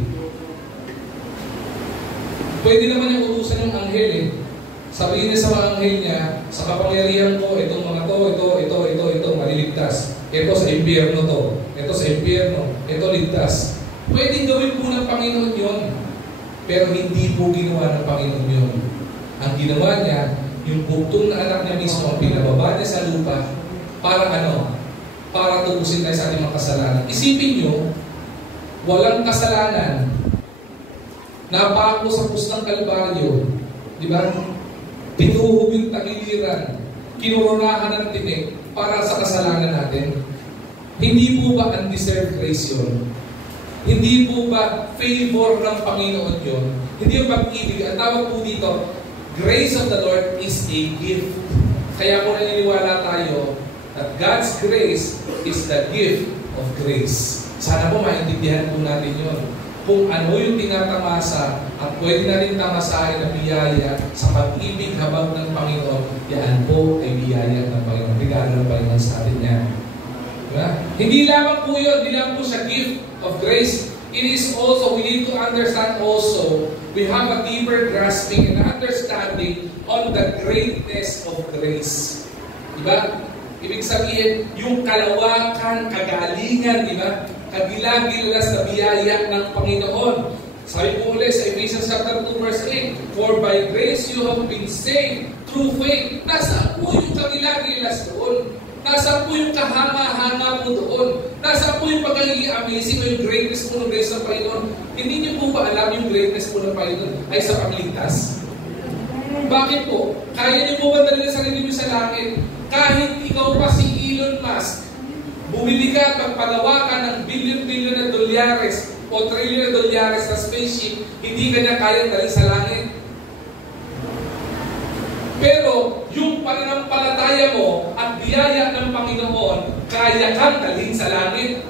Pwede naman yung utusan yung anghel eh. Sabihin niya sa mga anghel niya, sa kapangyarihan ko, itong mga ito, maliligtas. Ito sa impyerno to. Ito sa impyerno. Ito ligtas. Pwedeng gawin po ng Panginoon yun. Pero hindi po ginawa ng Panginoon yun. Ang ginawa niya, yung buktong na anak niya mismo ang pinababa niya sa lupa para para tubusin tayo sa ating mga kasalanan. Isipin nyo, walang kasalanan, napako sa krus ng Kalbaryo, di ba? Tinuhog yung tagiliran, kinuronahan ng tinik para sa kasalanan natin. Hindi po ba undeserved grace yun? Hindi po ba favor ng Panginoon yun? Hindi yung pag-ibig. Ang tawag po dito, grace of the Lord is a gift. Kaya kung naniniwala tayo that God's grace is the gift of grace. Sana po maintindihan po natin yun. Kung ano yung tinatamasa at pwede natin tamasahin na biyaya sa pag-ibig habang ng Panginoon, yan po ay biyaya ng Panginoon. Regalo ng Panginoon sa atin yan. Diba? Hindi lamang po yun, hindi lang po siya gift of grace. It is also, we need to understand also, we have a deeper grasping and understanding on the greatness of grace. Diba? Ibig sabihin, yung kalawakan, kagalingan, diba? Kagilagilas na biyaya ng Panginoon. Sabi po ulit sa Ephesians chapter 2 verse 8, for by grace you have been saved through faith. Nasaan po yung kagilagilas doon? Nasaan po yung kahanga-hanga po doon? Nasaan po yung pagiging amazing o yung greatness po ng grace ng Panginoon? Hindi niyo po ba alam yung greatness po ng Panginoon ay sa pagligtas? Bakit po? Kaya niyo po ba dalhin sa sarili niyo sa langit? Kahit ikaw pa si Elon Musk, bumili ka, pagpagawa ka ng billion-billion na dolyares o trillion na dolyares na spaceship, hindi ka niya kayang dalhin sa langit. Pero yung pananampalataya mo at biyaya ng Panginoon, kaya kang dalhin sa langit.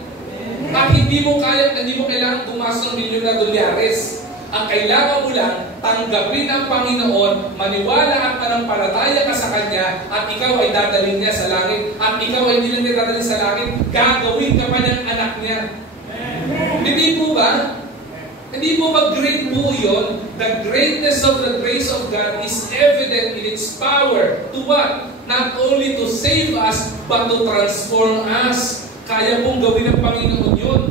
At hindi mo kailangan tumasok ng milyon na dolyares. Ang kailangan mo lang, tanggapin ang Panginoon, maniwala at manampalataya ka sa Kanya, at ikaw ay dadalhin niya sa langit. At ikaw ay hindi lang niya dadalhin sa langit, gagawin ka pa niyang anak niya. Hindi po ba? Hindi po ba great po yun? The greatness of the grace of God is evident in its power. To what? Not only to save us, but to transform us. Kaya pong gawin ng Panginoon yun.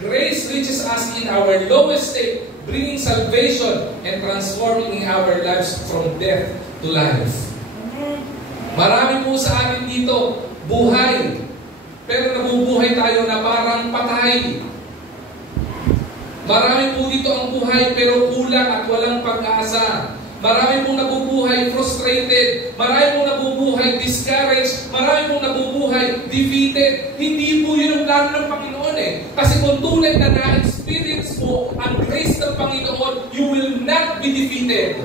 Grace reaches us in our lowest state, bringing salvation and transforming our lives from death to life. Marami po sa atin dito, buhay. Pero nabubuhay tayo na parang patay. Marami po dito ang buhay pero kulang at walang pag-asa. Marami pong nabubuhay frustrated. Marami pong nabubuhay discouraged. Marami pong nabubuhay defeated. Hindi po yun ang plano ng Panginoon eh. Kasi kung tunay na na-experience mo ang grace ng Panginoon, you will not be defeated.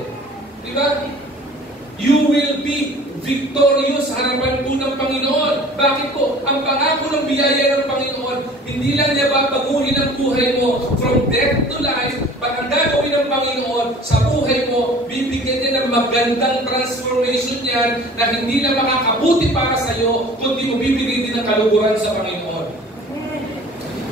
Diba? You will be victorious sa harapan po ng Panginoon. Bakit po? Ang pangako ng biyaya ng Panginoon, hindi lang niya babaguhin ang buhay mo from death to life, but ang gagawin ng Panginoon sa buhay mo, bibigyan niya ng magandang transformation yan na hindi na makakabuti para sa iyo, kundi mo bibigyan din ng kaluguran sa Panginoon.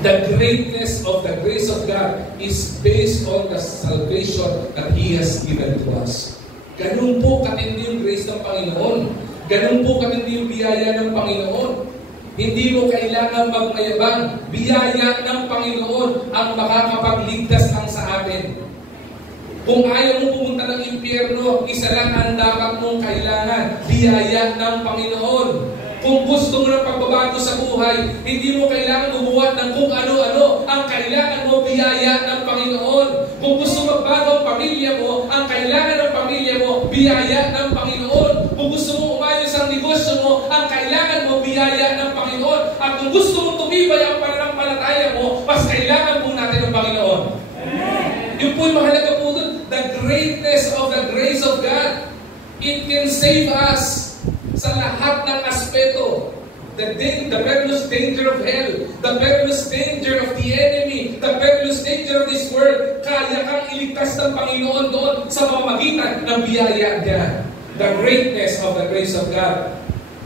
The greatness of the grace of God is based on the salvation that He has given to us. Ganun po katindi yung grace ng Panginoon. Ganun po katindi yung biyaya ng Panginoon. Hindi mo kailangan magmayabang. Biyaya ng Panginoon ang makakapagligtas lang sa atin. Kung ayaw mo pumunta ng impyerno, isa lang ang dapat mong kailangan. Biyaya ng Panginoon. Kung gusto mo ng pagbabago sa buhay, hindi mo kailangan gumawa ng kung ano-ano. Ang kailangan mo, biyaya ng Panginoon. Kung gusto magbago ang pamilya mo, ang kailangan ng pamilya mo, biyaya ng Panginoon. Kung gusto mo umayos ang negosyo mo, ang kailangan mo, biyaya ng Panginoon. At kung gusto mo tumibay ang pananampalataya mo, mas kailangan po natin ng Panginoon. Yun po yung mahalaga po doon. The greatness of the grace of God. It can save us sa lahat ng aspeto. The perilous danger of hell, the perilous danger of the enemy, the perilous danger of this world, kaya kang iligtas ng Panginoon doon sa pamamagitan ng biyaya niya. The greatness of the grace of God.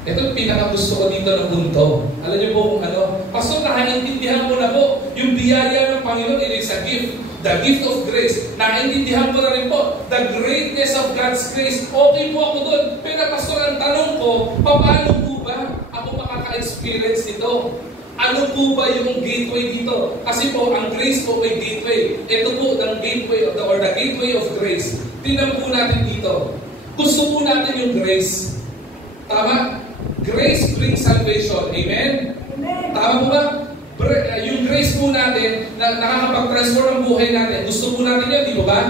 Ito yung pinakagusto ko dito ng punto. Alam niyo po kung ano? Pastor, nakaintindihan mo na po, yung biyaya ng Panginoon, it is a gift. The gift of grace. Nakaintindihan ko na rin po, the greatness of God's grace. Okay po ako doon. Pero pastor, ang tanong ko, paano po ba ako makaka-experience nito? Ano po ba yung gateway dito? Kasi po, ang grace po may gateway. Ito po, ang gateway of the gateway of grace. Tingnan po natin dito. Gusto po natin yung grace. Tama? Grace brings salvation. Amen? Amen. Tama po ba? Yung grace po natin na nakakapag-transform ang buhay natin. Gusto po natin yun, di ba ba?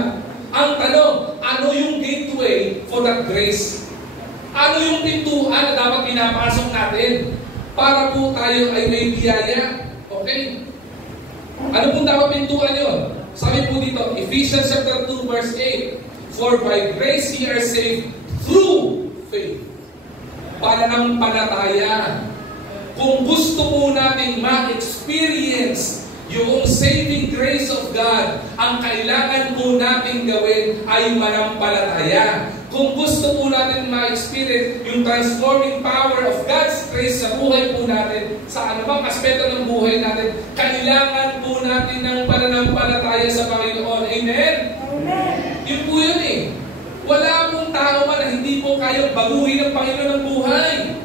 Ang tanong, ano yung gateway for that grace? Ano yung pintuan na dapat pinapasok natin para po tayo ay may biyaya? Okay? Ano pong dapat pintuan yun? Sabi po dito, Ephesians chapter 2 verse 8, for by grace ye are saved through faith. Pananampalataya. Kung gusto po natin ma-experience yung saving grace of God, ang kailangan po natin gawin ay manampalataya. Kung gusto po natin ma-experience yung transforming power of God's grace sa buhay po natin, sa anumang aspeto ng buhay natin, kailangan po natin ng pananampalataya sa Panginoon. Amen? Amen. Yun po yun eh. Wala pong tao man na hindi po kayang baguhin ng Panginoon ng buhay.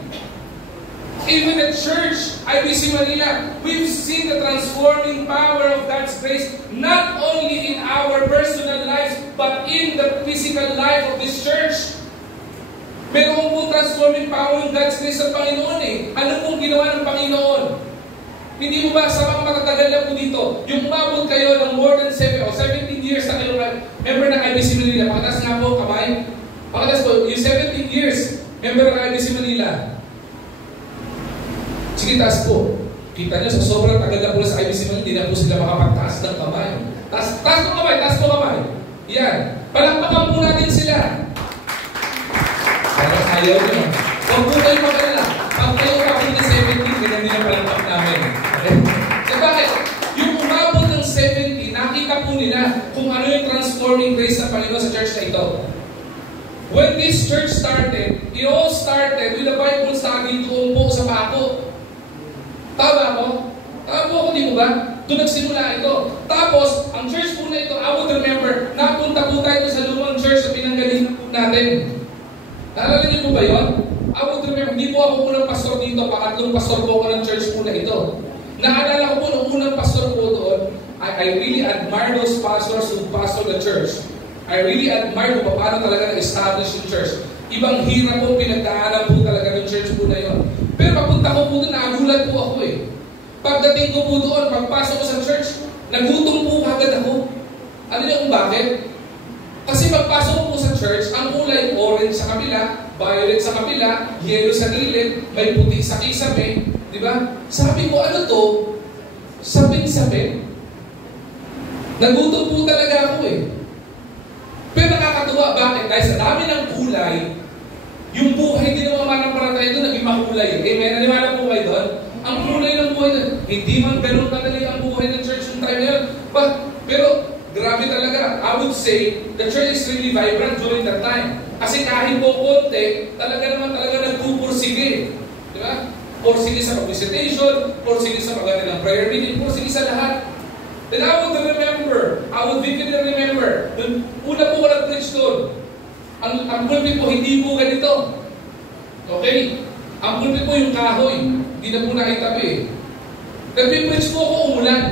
Even at church, IBC Manila, we've seen the transforming power of God's grace not only in our personal lives, but in the physical life of this church. Meron po transforming power ng God's grace sa Panginoon eh. Ano pong ginawa ng Panginoon? Hindi mo ba sa mga matatagal na po dito, yung umabot kayo ng more than 17 years na kayo member ng IBC Manila, pakatas nga po, kamay. Pakatas po, yung 17 years, member ng IBC Manila. Sige, taas po. Kita nyo, sa sobrang tagal na po sa IBC Manila, hindi na po sila makapagtaas ng kamay. Taas mo kamay. Yan. Palakpakan po natin sila. Ayaw nyo. Huwag po kayo magalala. Pag kayo kapag na 17, ganyan din ang palakpak namin. So bakit? Yung umabot ng 70, nakita po nila kung ano yung transforming grace ng Panginoon sa church na ito. When this church started, it all started with a Bible study doon po sa Paco. Tama ko? Tama po ako, di mo ba? Doon nagsimula ito. Tapos, ang church po na ito, I would remember, napunta po tayo sa lumang church na pinanggalingan po natin. Naalala niyo po ba yun? I would remember, hindi po ako unang pastor dito, pangatlong pastor po ako ng church po na ito. Naalala ko po nung unang pastor po doon, I really admire those pastors who pastor the church. I really admire kung paano talaga na-establish yung church. Ibang hirap po, pinagdaanan po talaga ng church po na yun. Pero papunta ko po doon, nagulat po ako eh. Pagdating ko po doon, pagpasok ko sa church, nagutom po agad ako. Ano niyo kung bakit? Kasi pagpasok ko po sa church, ang kulay orange sa kabila, violet sa kabila, yellow sa gilid, may puti sa kisame, di ba? Sabi ko, ano to? Sapin-sapin. Nagutom po talaga ako eh. Pero nakakatuwa, bakit? Dahil sa dami ng kulay, yung buhay din ng mga manampalataya doon naging makulay. Amen? Naniwala po kayo doon? Ang kulay ng buhay doon, hindi man ganun kadali ang buhay ng church yung time na yun. Pero, grabe talaga. I would say, the church is really vibrant during that time. Kasi kahit po konti, talaga nagpupursige. Di ba? Pursige sa pag-visitation, pursige sa pag-attend ng prayer meeting, pursige sa lahat. Then I would vividly remember, nung una po ko nag-preach doon, ang pulpit po, hindi po ganito. Okay? Ang pulpit po yung kahoy, hindi na po nakitabi. Nag-preach po ako umulan.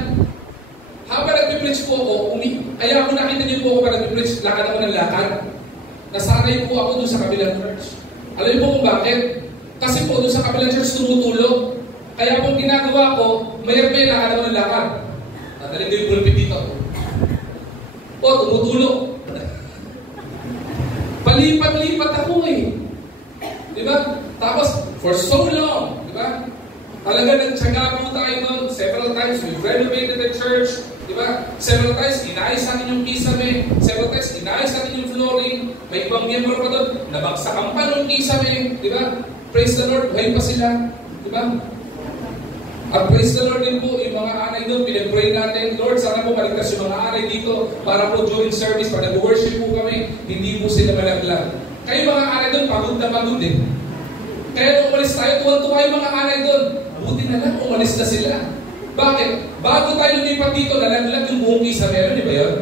Habang nag-preach po ako, kaya kung nakita niyo po ako para nag-preach, lakad ako ng lakad. Nasanay po ako doon sa kabilang church. Alam niyo po kung bakit? Kasi po doon sa kabilang church tumutulog. Kaya kung ginagawa ko, may lakad ako ng lakad. Natalig ko yung pulpit dito. O, tumutulog. Palipat-lipat ako eh. Diba? Tapos, for so long, diba? Talaga nagtsaga po tayo doon. Several times, we renovated the church. Diba? Several times, inayos natin yung kisame. Several times, inayos natin yung flooring. May ibang miyembro pa doon. Nabagsakan pa yung kisame. Diba? Praise the Lord, buhay pa sila. Diba? At praise the Lord din po, yung mga anay doon, pinag-pray natin, Lord, sana po maligtas yung mga anay dito para po during service, pag nag-worship po kami, hindi po sila malaglag. Kayo mga anay doon, pagod na pagod din. Kaya nung umalis tayo, tuwan-tuwa yung mga anay doon. Buti na lang, umalis na sila. Bakit? Bago tayo lumipat dito, nalaglag yung buong isa meron, di ba yun?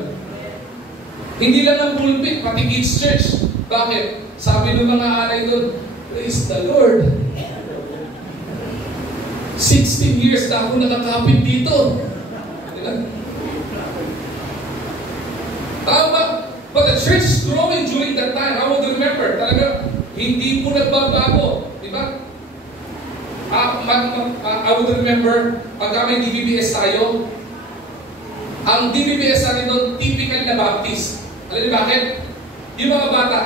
Hindi lang ang pulpit, pati kids church. Bakit? Sabi ng mga anay doon, praise the Lord. 16 years na ako nakakapit dito. Diba? Tama. But the church is growing during that time. I would remember, talaga, hindi po nagbabago. Diba? I would remember, pag may DBBS tayo, ang DBBS natin doon, typical na Baptist. Alam niyo bakit? Yung mga bata,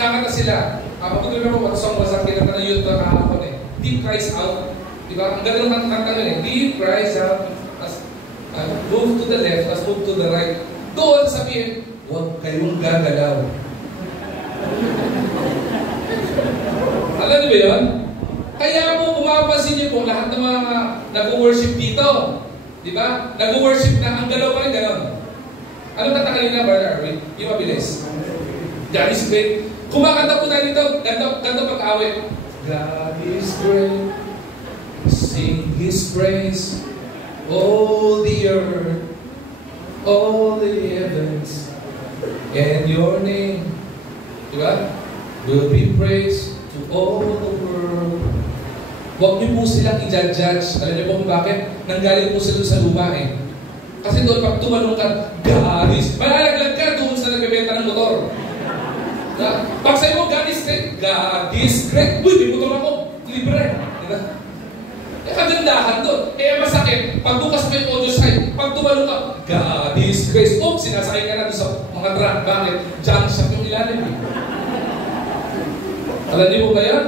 kakanta sila. I would remember what song was ang kinanta na youth na kahapon eh. Deep cries out. Diba? Ang ganda ng kanta nun eh. Deep cries out. Move to the left, as move to the right. Doon sabihin, huwag kayong gagalaw. Alam niyo ba yun? Kaya po, pumapansin niyo po, lahat ng mga nag-worship dito. Diba? Nag-worship na, ang galaw pa rin gano'n. Anong kanta kanina, Brother Arwin? Yung mabilis. God is great. Kumakanta po tayo dito, ganda pag-awit. God is great. Sing His praise, all the earth, all the heavens, and Your name, diba? Will be praised to all the world. Huwag niyo po silang i-judge. Alam niyo po kung bakit? Nanggaling po sila sa luma eh. Kasi doon, pag tumalong ka, God is, malalaglag ka doon sa nagbebenta ng motor. Pag sa'yo mo, God is great. God is great. Uy, may motor ako. Libre. Diba? Kagandahan doon. Kaya masakit, pag bukas mo yung audio side, pag tumalong ka, God is grace. Oops, sinasakay ka na doon sa mga truck. Bakit? Junk shop yung ilalim. Alam niyo po ba yan?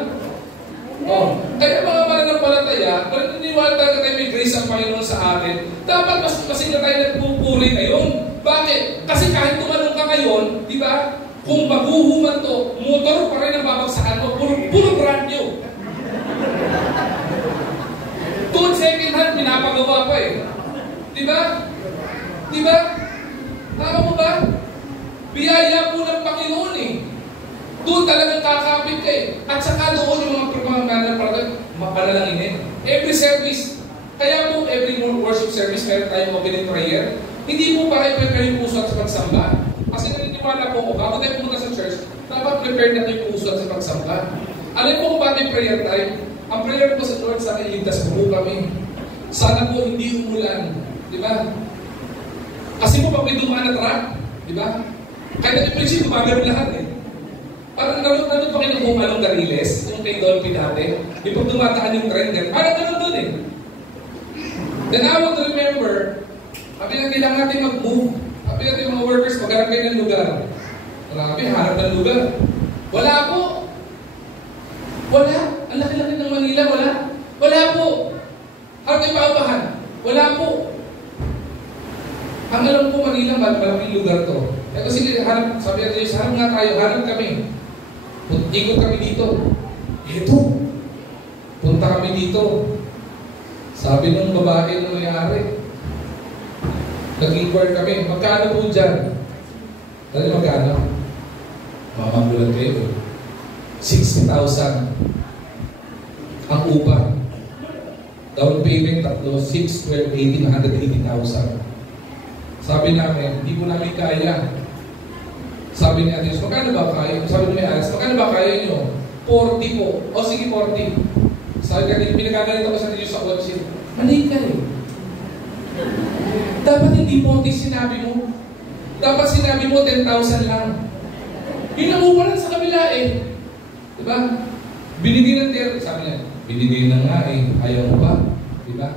Oh. Kaya mga mananampalataya, kung naniniwala talaga tayo may grace ang Panginoon sa atin, dapat mas na tayo nagpupuri ngayon. Bakit? Kasi kahit tumalong ka ngayon, di ba? Kung maguhuman to, motor pa rin ang babagsakan mo. Puro brand new. Tuwag second hand, pinapagawa pa eh. Diba? Diba? Tama mo ba? Biyaya po ng Panginoon eh. Doon talagang kakapit ka eh. At saka doon yung mga mapanalangin. Every service, kaya po every worship service, meron tayong opening prayer. Hindi po pare-prepare yung puso at sa pagsamba. Kasi naniniwala po ako, bago tayo pumunta sa church, dapat prepare natin yung puso at sa pagsamba. Alam po kung bakit prayer time? Ang prayer po sa Lord sa akin, ligtas po kami. Sana po hindi umulan. Di ba? Kasi po pag may dumaan na truck, di ba? Kahit nag-preach, gumagano lahat eh. Parang naroon pa kayo kung anong Gariles, yung kay Dolphy dati. Yung pag dumataan yung trend, parang ganun doon eh. Then I would remember, sabi na kailangan natin mag-move. Sabi natin mga workers, maghanap kayo ng lugar. Marami, hanap ng lugar. Wala po. Wala. Ang laki-laki ng Manila, wala. Wala po. Harap kayo paupahan. Wala po. Ang alam po Manila, malaking lugar to. Kaya sige, hanap, sabi natin, hanap nga tayo, hanap kami. Ikot kami dito. Ito. Punta kami dito. Sabi ng babae na mayari, nag-inquire kami, magkano po dyan? Dali magkano? Mamagulat kayo. 60,000 ang upa. Down payment, 3, 6, 12, 18, 180,000. Sabi namin, hindi po namin kaya. Sabi ni Ate, magkano ba kaya? Sabi ni Alas, magkano ba kaya nyo? 40 po. O sige, 40. Sabi ka, pinagaganit ako sa ninyo sa kotse. Mali ka eh. Dapat hindi 40 sinabi mo. Dapat sinabi mo 10,000 lang. Yun ang upanan sa kabila eh. Diba? Binigay ng 30. Sabi niya, binigay na nga eh. Ayaw mo ba? Diba?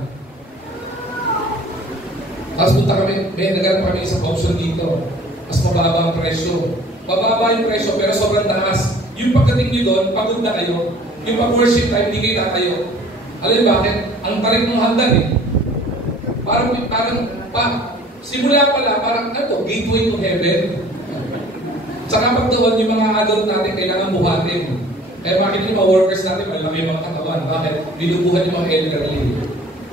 Tapos punta kami, may naghanap kami isang option dito. Mas mababa ang presyo. Mababa yung presyo pero sobrang taas. Yung pagdating nyo doon, pagod na kayo. Yung pag-worship time, hindi kayo tatayo. Alam bakit? Ang tarik ng hagdan eh. Simula pala, parang ano, gateway to heaven. Saka pag doon, yung mga adult natin kailangan buhatin. Kaya bakit yung mga workers natin, malaki yung mga katawan. Bakit? Binubuhan yung mga elderly.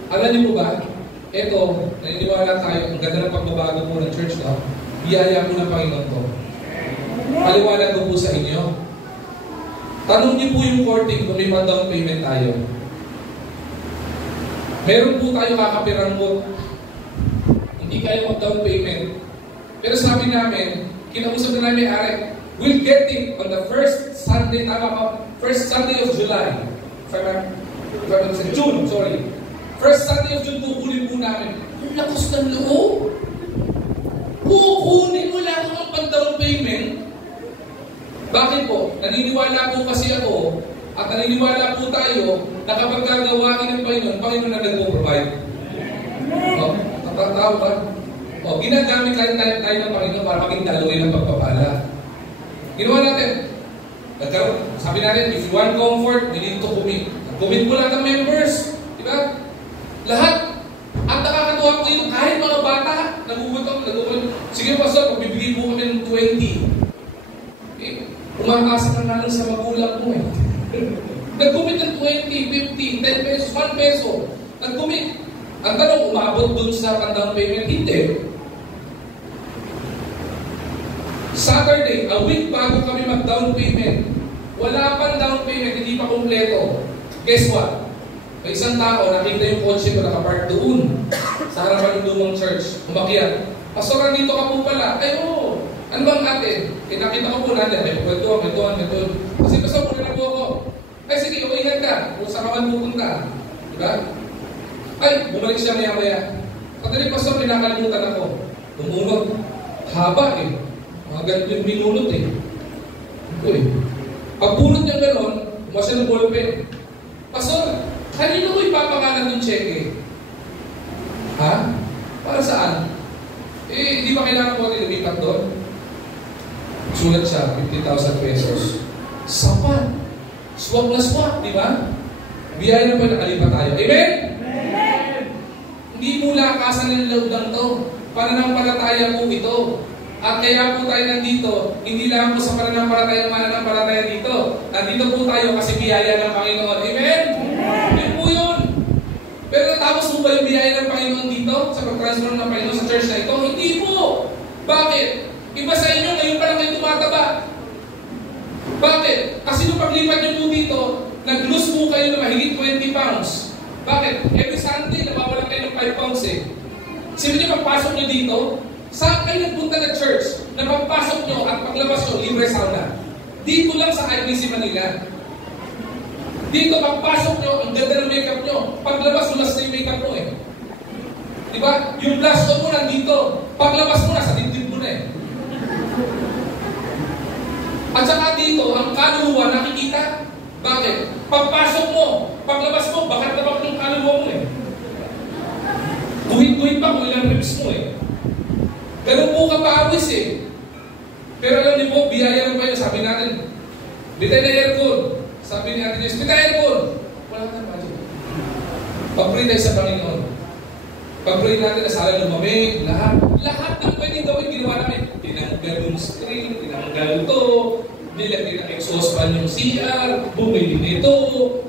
Alam niyo po ba? Ito, naniniwala tayo, ang ganda ng pagbabago po ng church na, biyaya po ng Panginoon to. Paliwanag ko po sa inyo. Tanong niyo po yung 40 kung may down payment tayo. Meron po tayo kakapiranggot. Hindi kayo mag-down payment. Pero sabi namin, kinausap na namin may-ari, we'll get it on the first Sunday, first Sunday of July. June, sorry. First Sunday of June, kukunin po namin. Ang lakas ng loob. Kukunin mo lang ang pang-down payment. Bakit po? Naniniwala po kasi ako at naniniwala po tayo na kapag gagawain ng Panginoon na nagpo-provide. Tatawa ba? Ginagamit tayo ng Panginoon para maging daloy ng pagpapala. Ginawa natin. Sabi natin, if you want comfort, we need to commit. Commit po lahat ng members. Diba? Lahat. At nakakatuwa po yun, kahit mga bata, nagugutom. Sige pastor, magbibigay po kami ng 20. Umakasa ka na lang sa magulang mo eh. Nag-commit ng 20, 50, 10 pesos, 1 peso. Nag-commit. Ang tanong, umabot dun sa down payment? Hindi. Saturday, a week bago kami mag-down payment. Wala pang down payment, hindi pa kompleto. Guess what? May isang tao, nakita yung kotse ko nakapark doon sa harapan ng lumang church. Umakyat. Pastor, nandito ka po pala. Ay, oo. Ano bang atin? Kinakita ko po natin. Ay, kwentuhan. Kasi pastor, pula na po ako. Ay, sige, ingat ka. Kung saan ka man pupunta. Diba? Ay, bumalik siya maya-maya. Pagdating pastor, pinakalimutan ako. Tumunod. Haba eh. Mga ganun yung minunod eh. Ito eh. Pagpunod niya gano'n, umasya ng ballpen. Pastor, kanino mo ipapangalan ng cheque? Ha? Para saan? Di ba kailangan mo lumipat doon? Sulat siya, 50,000 pesos. Sapat. Swak na swak, di ba? Biyaya na po nakalipat tayo. Amen? Amen! Hindi mo lakasan ng loob lang to. Pananampalataya mo ito. At kaya po tayo nandito, hindi lang po sa mananampalataya dito. Nandito po tayo kasi biyaya ng Panginoon. Amen? Amen po yun. Pero natapos mo ba yung biyaya ng Panginoon dito? Sa pag-transform ng Panginoon sa church na ito? Hindi po. Bakit? Iba sa inyo, ngayon pa lang kayo tumataba. Bakit? Kasi nung paglipat nyo po dito, nag-lose po kayo na mahigit 20 pounds. Bakit? Every Sunday, nabawalan kayo ng 5 pounds eh. Sino nyo pagpasok nyo dito? Saan kayo nagpunta na church na pagpasok nyo at paglabas nyo, libre sauna? Dito lang sa IBC Manila. Dito pagpasok nyo, ang ganda ng makeup nyo. Paglabas mo, mas na yung makeup mo eh. Diba? Yung blush on mo nandito. Paglabas mo, nasa dibdib mo na eh. At saka dito, ang kaluluwa nakikita. Bakit? Pagpasok mo, paglabas mo, bakit na bakit yung kaluluwa mo eh? Tuwid-tuwid pa kung ilang ribs mo eh. Ganun po kapawis eh. Pero alam niyo po, biyaya lang kayo. Sabi natin, bitay na aircon. Sabi ni Ate Jess, bitay aircon. Wala ka na budget. Pag-pray tayo sa Panginoon. Pag-pray natin na sana lumamig, lahat ng pwedeng gawin, ginawa namin. Tinanggal yung screen, tinanggal to, nilagay ng exhaust fan yung CR, bumili nito,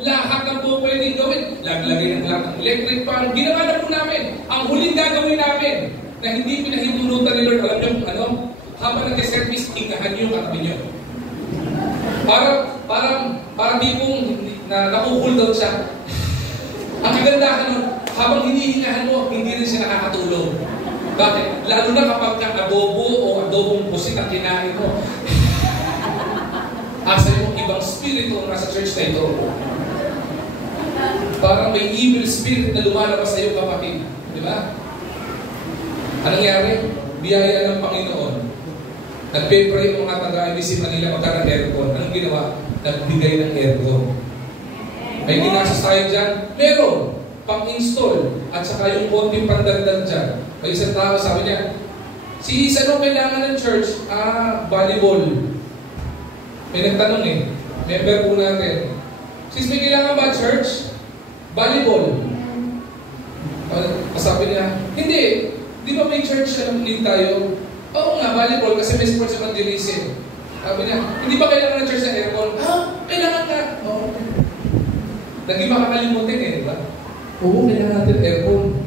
lahat ng po pwedeng gawin. Laglagay ng lahat ng electric fan, ginawa na po namin. Ang huling gagawin namin, na hindi pinahintulutan ni Lord, alam niyo kung ano? Habang nag-service, ingahan niyo yung katabi niyo. Parang di pong naku-cool down siya. Ang kagandahan nun, habang hinihingahan mo, hindi rin siya nakakatulong. Bakit? Lalo na kapag kang adobo o adobong pusit ang kinain mo. Asa yung ibang spirito nasa church na ito. Parang may evil spirit na lumalabas sa iyo, kapatid. Di ba? Anong nangyari? Biyaya ng Panginoon. Nagpe-pray yung mga taga-IBC Manila magka ng aircon. Anong ginawa? Nagbigay ng aircon. May ginasas tayo dyan? Meron. Pang-install. At saka yung konting pandagdag dyan. May isang tao, sabi niya, si Isa nung kailangan ng church? Volleyball. May nagtanong eh. Member po natin. Sis, may kailangan ba church? Volleyball. Sabi niya, hindi. Di ba may church na need tayo? Oo nga, volleyball kasi may sports evangelism. Sabi niya, hindi ba kailangan ng church na aircon? Kailangan nga. Oo. Naging makakalimutin eh, di ba? Oo, kailangan natin aircon.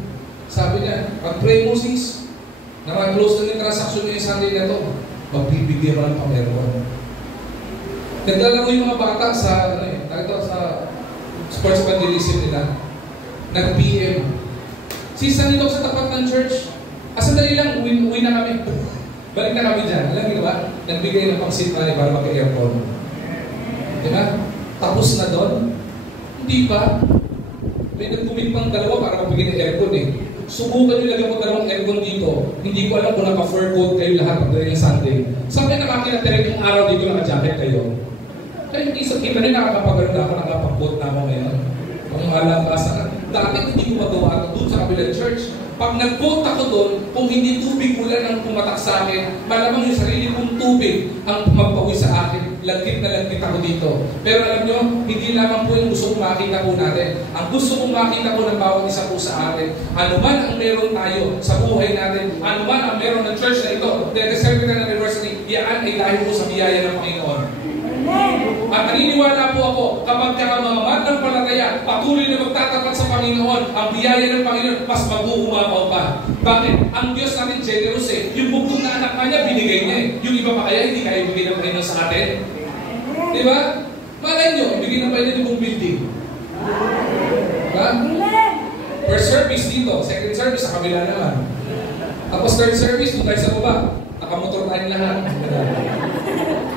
Sabi niya, pag-pray mo sis, na mag-close na yung transaction niyo yung Sunday na to, magbibigyan mo lang pang aircon. Naglalaro yung mga bata sa, sa sports evangelism nila. Nag-PM. Sis, nandito sa tapat ng church, sandali lang, uwi na kami. Balik na kami dyan. Alam niyo ba? Nagbigay ng pang-seat money para mag-aircon. Diba? Tapos na doon? Hindi pa. May nagkumit pang dalawa para magbigay ng aircon eh. Subukan nyo lagyan ko dalawang aircon dito. Hindi ko alam kung naka-fur coat kayo lahat pagdating ng Sunday. Sabi nakakinatirek yung araw dito naka-jacket kayo. Kaya hindi sa kita rin nakakapagano na ako, nakapag-coat na ako ngayon. Kung malakasan. Dati hindi ko magawa ito doon sa kabilang church. Pag nag-quote ako doon, kung hindi tubig ulan ang pumatak sa akin, malamang yung sarili kong tubig ang magpawi sa akin. Lagkit na lagkit ako dito. Pero alam nyo, hindi lamang po yung gusto kong makita po natin. Ang gusto kong makita po ng bawat isa po sa atin, anuman ang meron tayo sa buhay natin, anuman ang meron ng church na ito, the Presbyterian University, yan ay dahil po sa biyaya ng Panginoon. At naniniwala po ako, kapag ka mga mananampalataya, patuloy na magtatapat sa Panginoon, ang biyaya ng Panginoon, mas mag-uumapaw pa. Bakit? Ang Diyos natin generous eh. Yung bugtong na anak niya, binigay niya eh. Yung iba pa kaya, hindi kaya ibigay ng Panginoon sa atin. Diba? Malay nyo, ibigay ng Panginoon yung building. Diba? First service dito, second service sa kabila naman. Tapos third service, doon tayo sa baba. Nakamotor tayo lahat.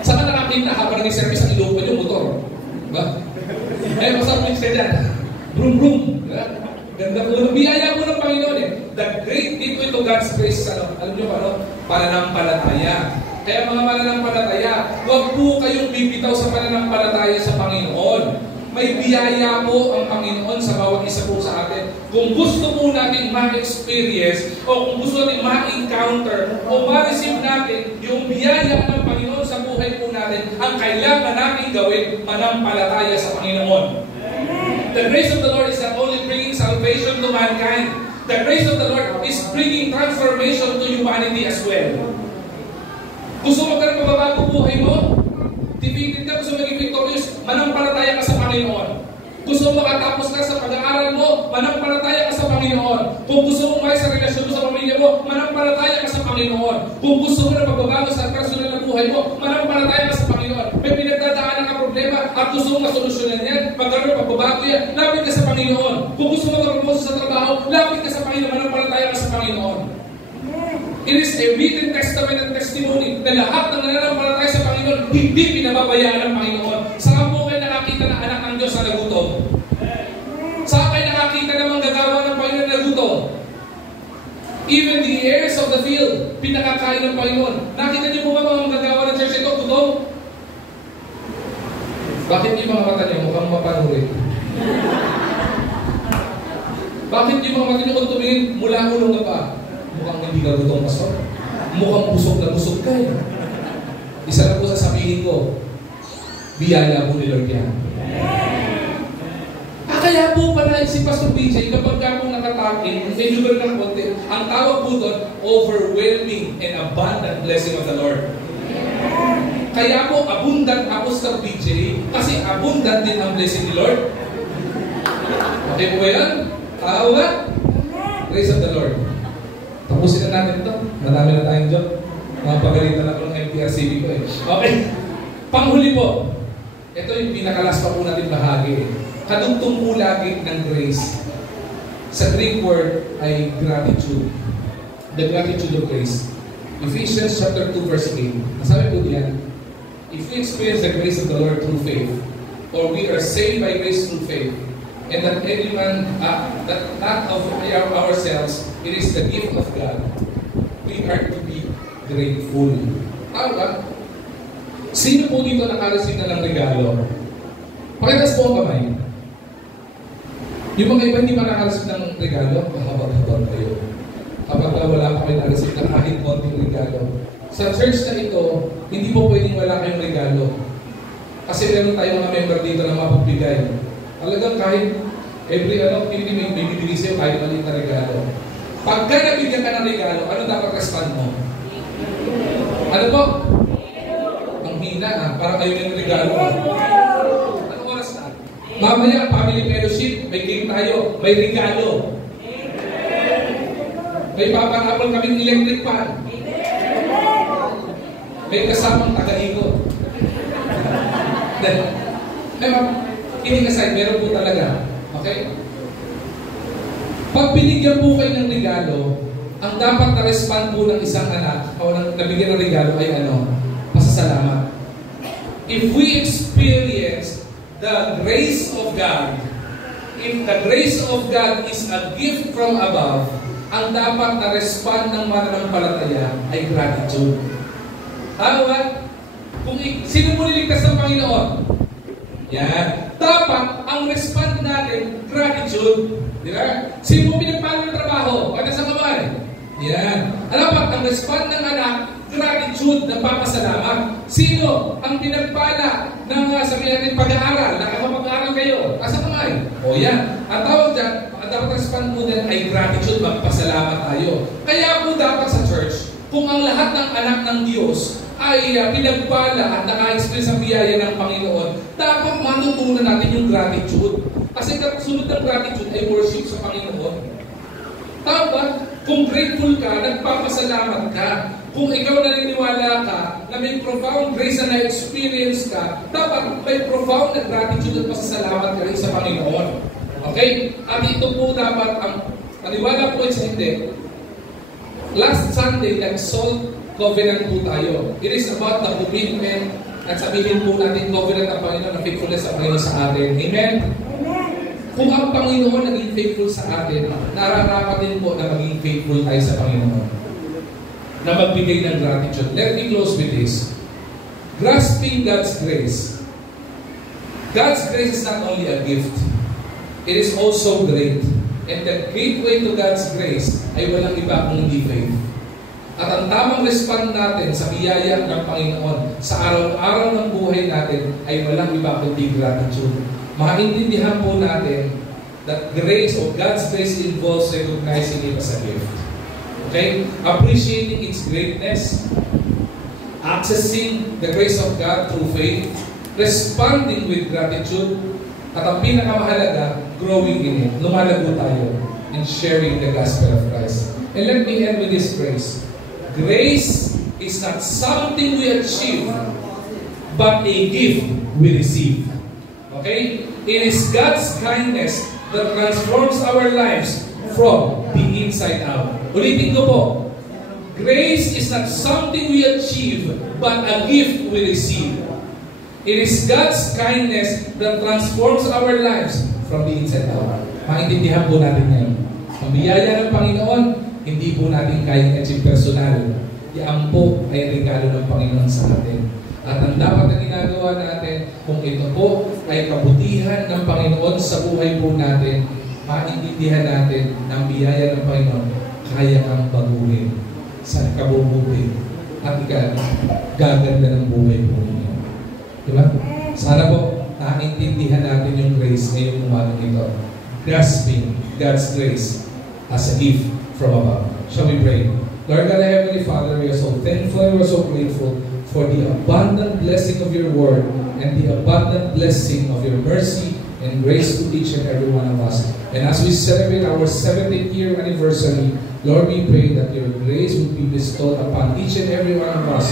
Saka nakakita habang nag-service ang ilong pa yung motor. Diba? Eh, masapit ka dyan. Brum brum. Diba? Ganda po. Biyaya po ng Panginoon eh. The great dito ito God's grace. Alam nyo ano? Pananampalataya. Kaya mga mananampalataya, huwag po kayong bibitaw sa pananampalataya sa Panginoon. May biyaya po ang Panginoon sa bawat isa po sa atin. Kung gusto po natin ma-experience o kung gusto natin ma-encounter o ma-receive natin yung biyaya ng Panginoon sa buhay po natin, ang kailangan natin gawin, manampalataya sa Panginoon. The grace of the Lord is not only bringing salvation to mankind, the grace of the Lord is bringing transformation to humanity as well. Gusto mo ka rin mababago buhay mo? Defeated ka, gusto mo maging victorious, manampalataya ka sa Panginoon. Gusto mo makatapos ka sa pag-aaral mo, manampalataya ka sa Panginoon. Kung gusto mo may sa relasyon mo sa pamilya mo, manampalataya ka sa Panginoon. Kung gusto mo na magbabago sa personal na buhay mo, manampalataya ka sa Panginoon. May pinagdadaanan ka problema at gusto mo masolusyonan yan, magkaroon ng pagbabago yan, lapit ka sa Panginoon. Kung gusto mo mag-promote sa trabaho, lapit ka sa Panginoon, manampalataya ka sa Panginoon. It is a written testament and testimony na lahat ng nananampalataya sa Panginoon, hindi pinababayaan ng Panginoon. Saan po kayo nakakita ng anak ng Diyos na nagutom? Saan kayo nakakita ng manggagawa ng Panginoon na nagutom? Even the heirs of the field, pinakakain ng Panginoon. Nakita niyo po ba mga manggagawa ng church ito, gutom? Bakit yung mga mata niyo mukhang mapanurin? Bakit yung mga mata niyo kung tumingin mula ulo na pa? Mukhang hindi ka gutom, pastor. Mukhang busog na busog ka. Isa na po sasabihin ko, biyaya po ni Lord yan. Kaya po pala si Pastor BJ, kapag ka po nakatakin, medyo ba ng konti, ang tawag po doon, overwhelming and abundant blessing of the Lord. Kaya po, abundant Pastor BJ, kasi abundant din ang blessing ni Lord. Okay po ba yan? Tawag? Praise of the Lord. Tapusin na natin ito. Marami na tayong job. Mapagalitan ako ng MTRCB ko eh. Okay. Panghuli po. Ito yung pinakalas pa po natin bahagi. Kadugtong po lagi ng grace. Sa Greek word ay gratitude. The gratitude of grace. Ephesians chapter 2 verse 8. Nasabi po diyan, if we experience the grace of the Lord through faith, or we are saved by grace through faith, and that any man, that not of ourselves, it is the gift of God. We are to be grateful. Tama ba? Sino po dito nakareceive na ng regalo? Pakitas po ang kamay. Yung mga iba hindi pa nakareceive ng regalo, mahabag-habag kayo. Kapag wala pa kayo nakareceive na kahit konting regalo. Sa church na ito, hindi po pwedeng wala kayong regalo. Kasi meron tayong mga member dito na mapagbigay. Talagang kahit every hindi may bibili sa'yo kahit maliit na regalo. Pagka nabigyan ka ng regalo, ano dapat respond mo? Ano po? Ang hina ha, parang kayo yung regalo mo. Anong oras na? Mamaya, family fellowship, may game tayo, may regalo. May papanapol kaming electric fan. May kasamang taga-ikot. Hindi kasay, meron po talaga. Okay? Pag binigyan po kayo ng regalo, ang dapat na-respond po ng isang anak o nabigyan ng regalo ay pasasalamat. If we experience the grace of God, if the grace of God is a gift from above, ang dapat na-respond ng mananampalataya ay gratitude. Tama ba? Kung sino mo niligtas ng Panginoon? Yan. Dapat ang respond natin, gratitude. Di ba? Sino mo pinagpalo ng trabaho? Pagka sa kamay? Yan. Dapat ang respond ng anak, gratitude, nagpapasalamat. Sino ang pinagpala ng sabihin natin pag-aaral? Nakapag-aaral kayo? Asa kamay? O yan. Ang tawag dyan, ang dapat respond mo din ay gratitude, magpasalamat tayo. Kaya po dapat sa church, kung ang lahat ng anak ng Diyos ay pinagpala at naka-experience ang biyaya ng Panginoon, dapat matutunan natin yung gratitude. Kasi kasunod ng gratitude ay worship sa Panginoon. Tama? Kung grateful ka, nagpapasalamat ka. Kung ikaw naniniwala ka na may profound grace na na-experience ka, dapat may profound na gratitude at pasasalamat ka rin sa Panginoon. Okay? At ito po dapat ang maniwala po sa hindi. Last Sunday, nag-salt covenant po tayo. It is about the commitment at sabihin po natin covenant ng Panginoon na faithfulness sa Panginoon sa atin. Amen? Kung ang Panginoon naging faithful sa atin, nararapat din po na maging faithful tayo sa Panginoon. Na magbigay ng gratitude. Let me close with this. Grasping God's grace. God's grace is not only a gift. It is also great. And the gateway to God's grace ay walang iba kung hindi faith. At ang tamang respond natin sa biyaya ng Panginoon sa araw-araw ng buhay natin ay walang iba kundi gratitude. Maintindihan po natin that grace or God's grace involves recognizing it as a gift. Okay? Appreciating its greatness. accessing the grace of God through faith, responding with gratitude, at ang pinakamahalaga, growing in it. Lumalago tayo in sharing the gospel of Christ. And let me end with this grace. Grace is not something we achieve, but a gift we receive. Okay? It is God's kindness that transforms our lives from the inside out. Ulitin ko po. Grace is not something we achieve, but a gift we receive. It is God's kindness that transforms our lives from the inside out. Maintindihan po natin ngayon. Ang biyaya ng Panginoon, hindi po natin kayang achieve personal. Yan po ay regalo ng Panginoon sa atin. At ang dapat na ginagawa natin, kung ito po ay kabutihan ng Panginoon sa buhay po natin, maintindihan natin ng biyaya ng Panginoon, kaya kang baguhin sa kabubuti at gaganda ng buhay po ninyo. Diba? Sana po, naintindihan natin yung grace ngayong umagang ito. Grasping God's grace as a gift from above. Shall we pray? Lord God, Heavenly Father, we are so thankful and we are so grateful for the abundant blessing of your word and the abundant blessing of your mercy and grace to each and every one of us. And as we celebrate our 70th year anniversary, Lord, we pray that your grace will be bestowed upon each and every one of us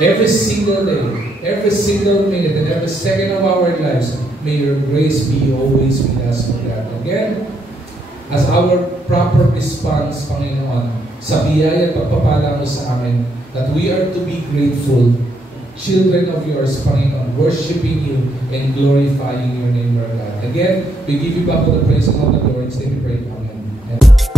every single day, every single minute, and every second of our lives. May your grace be always with us, O God. Again, as our proper response, Panginoon, sa biyaya at pagpapala mo sa amin, that we are to be grateful, children of yours, Panginoon, worshiping you and glorifying your name, Lord God. Again, we give you back all the praise and all the glory. In His name we pray. Amen.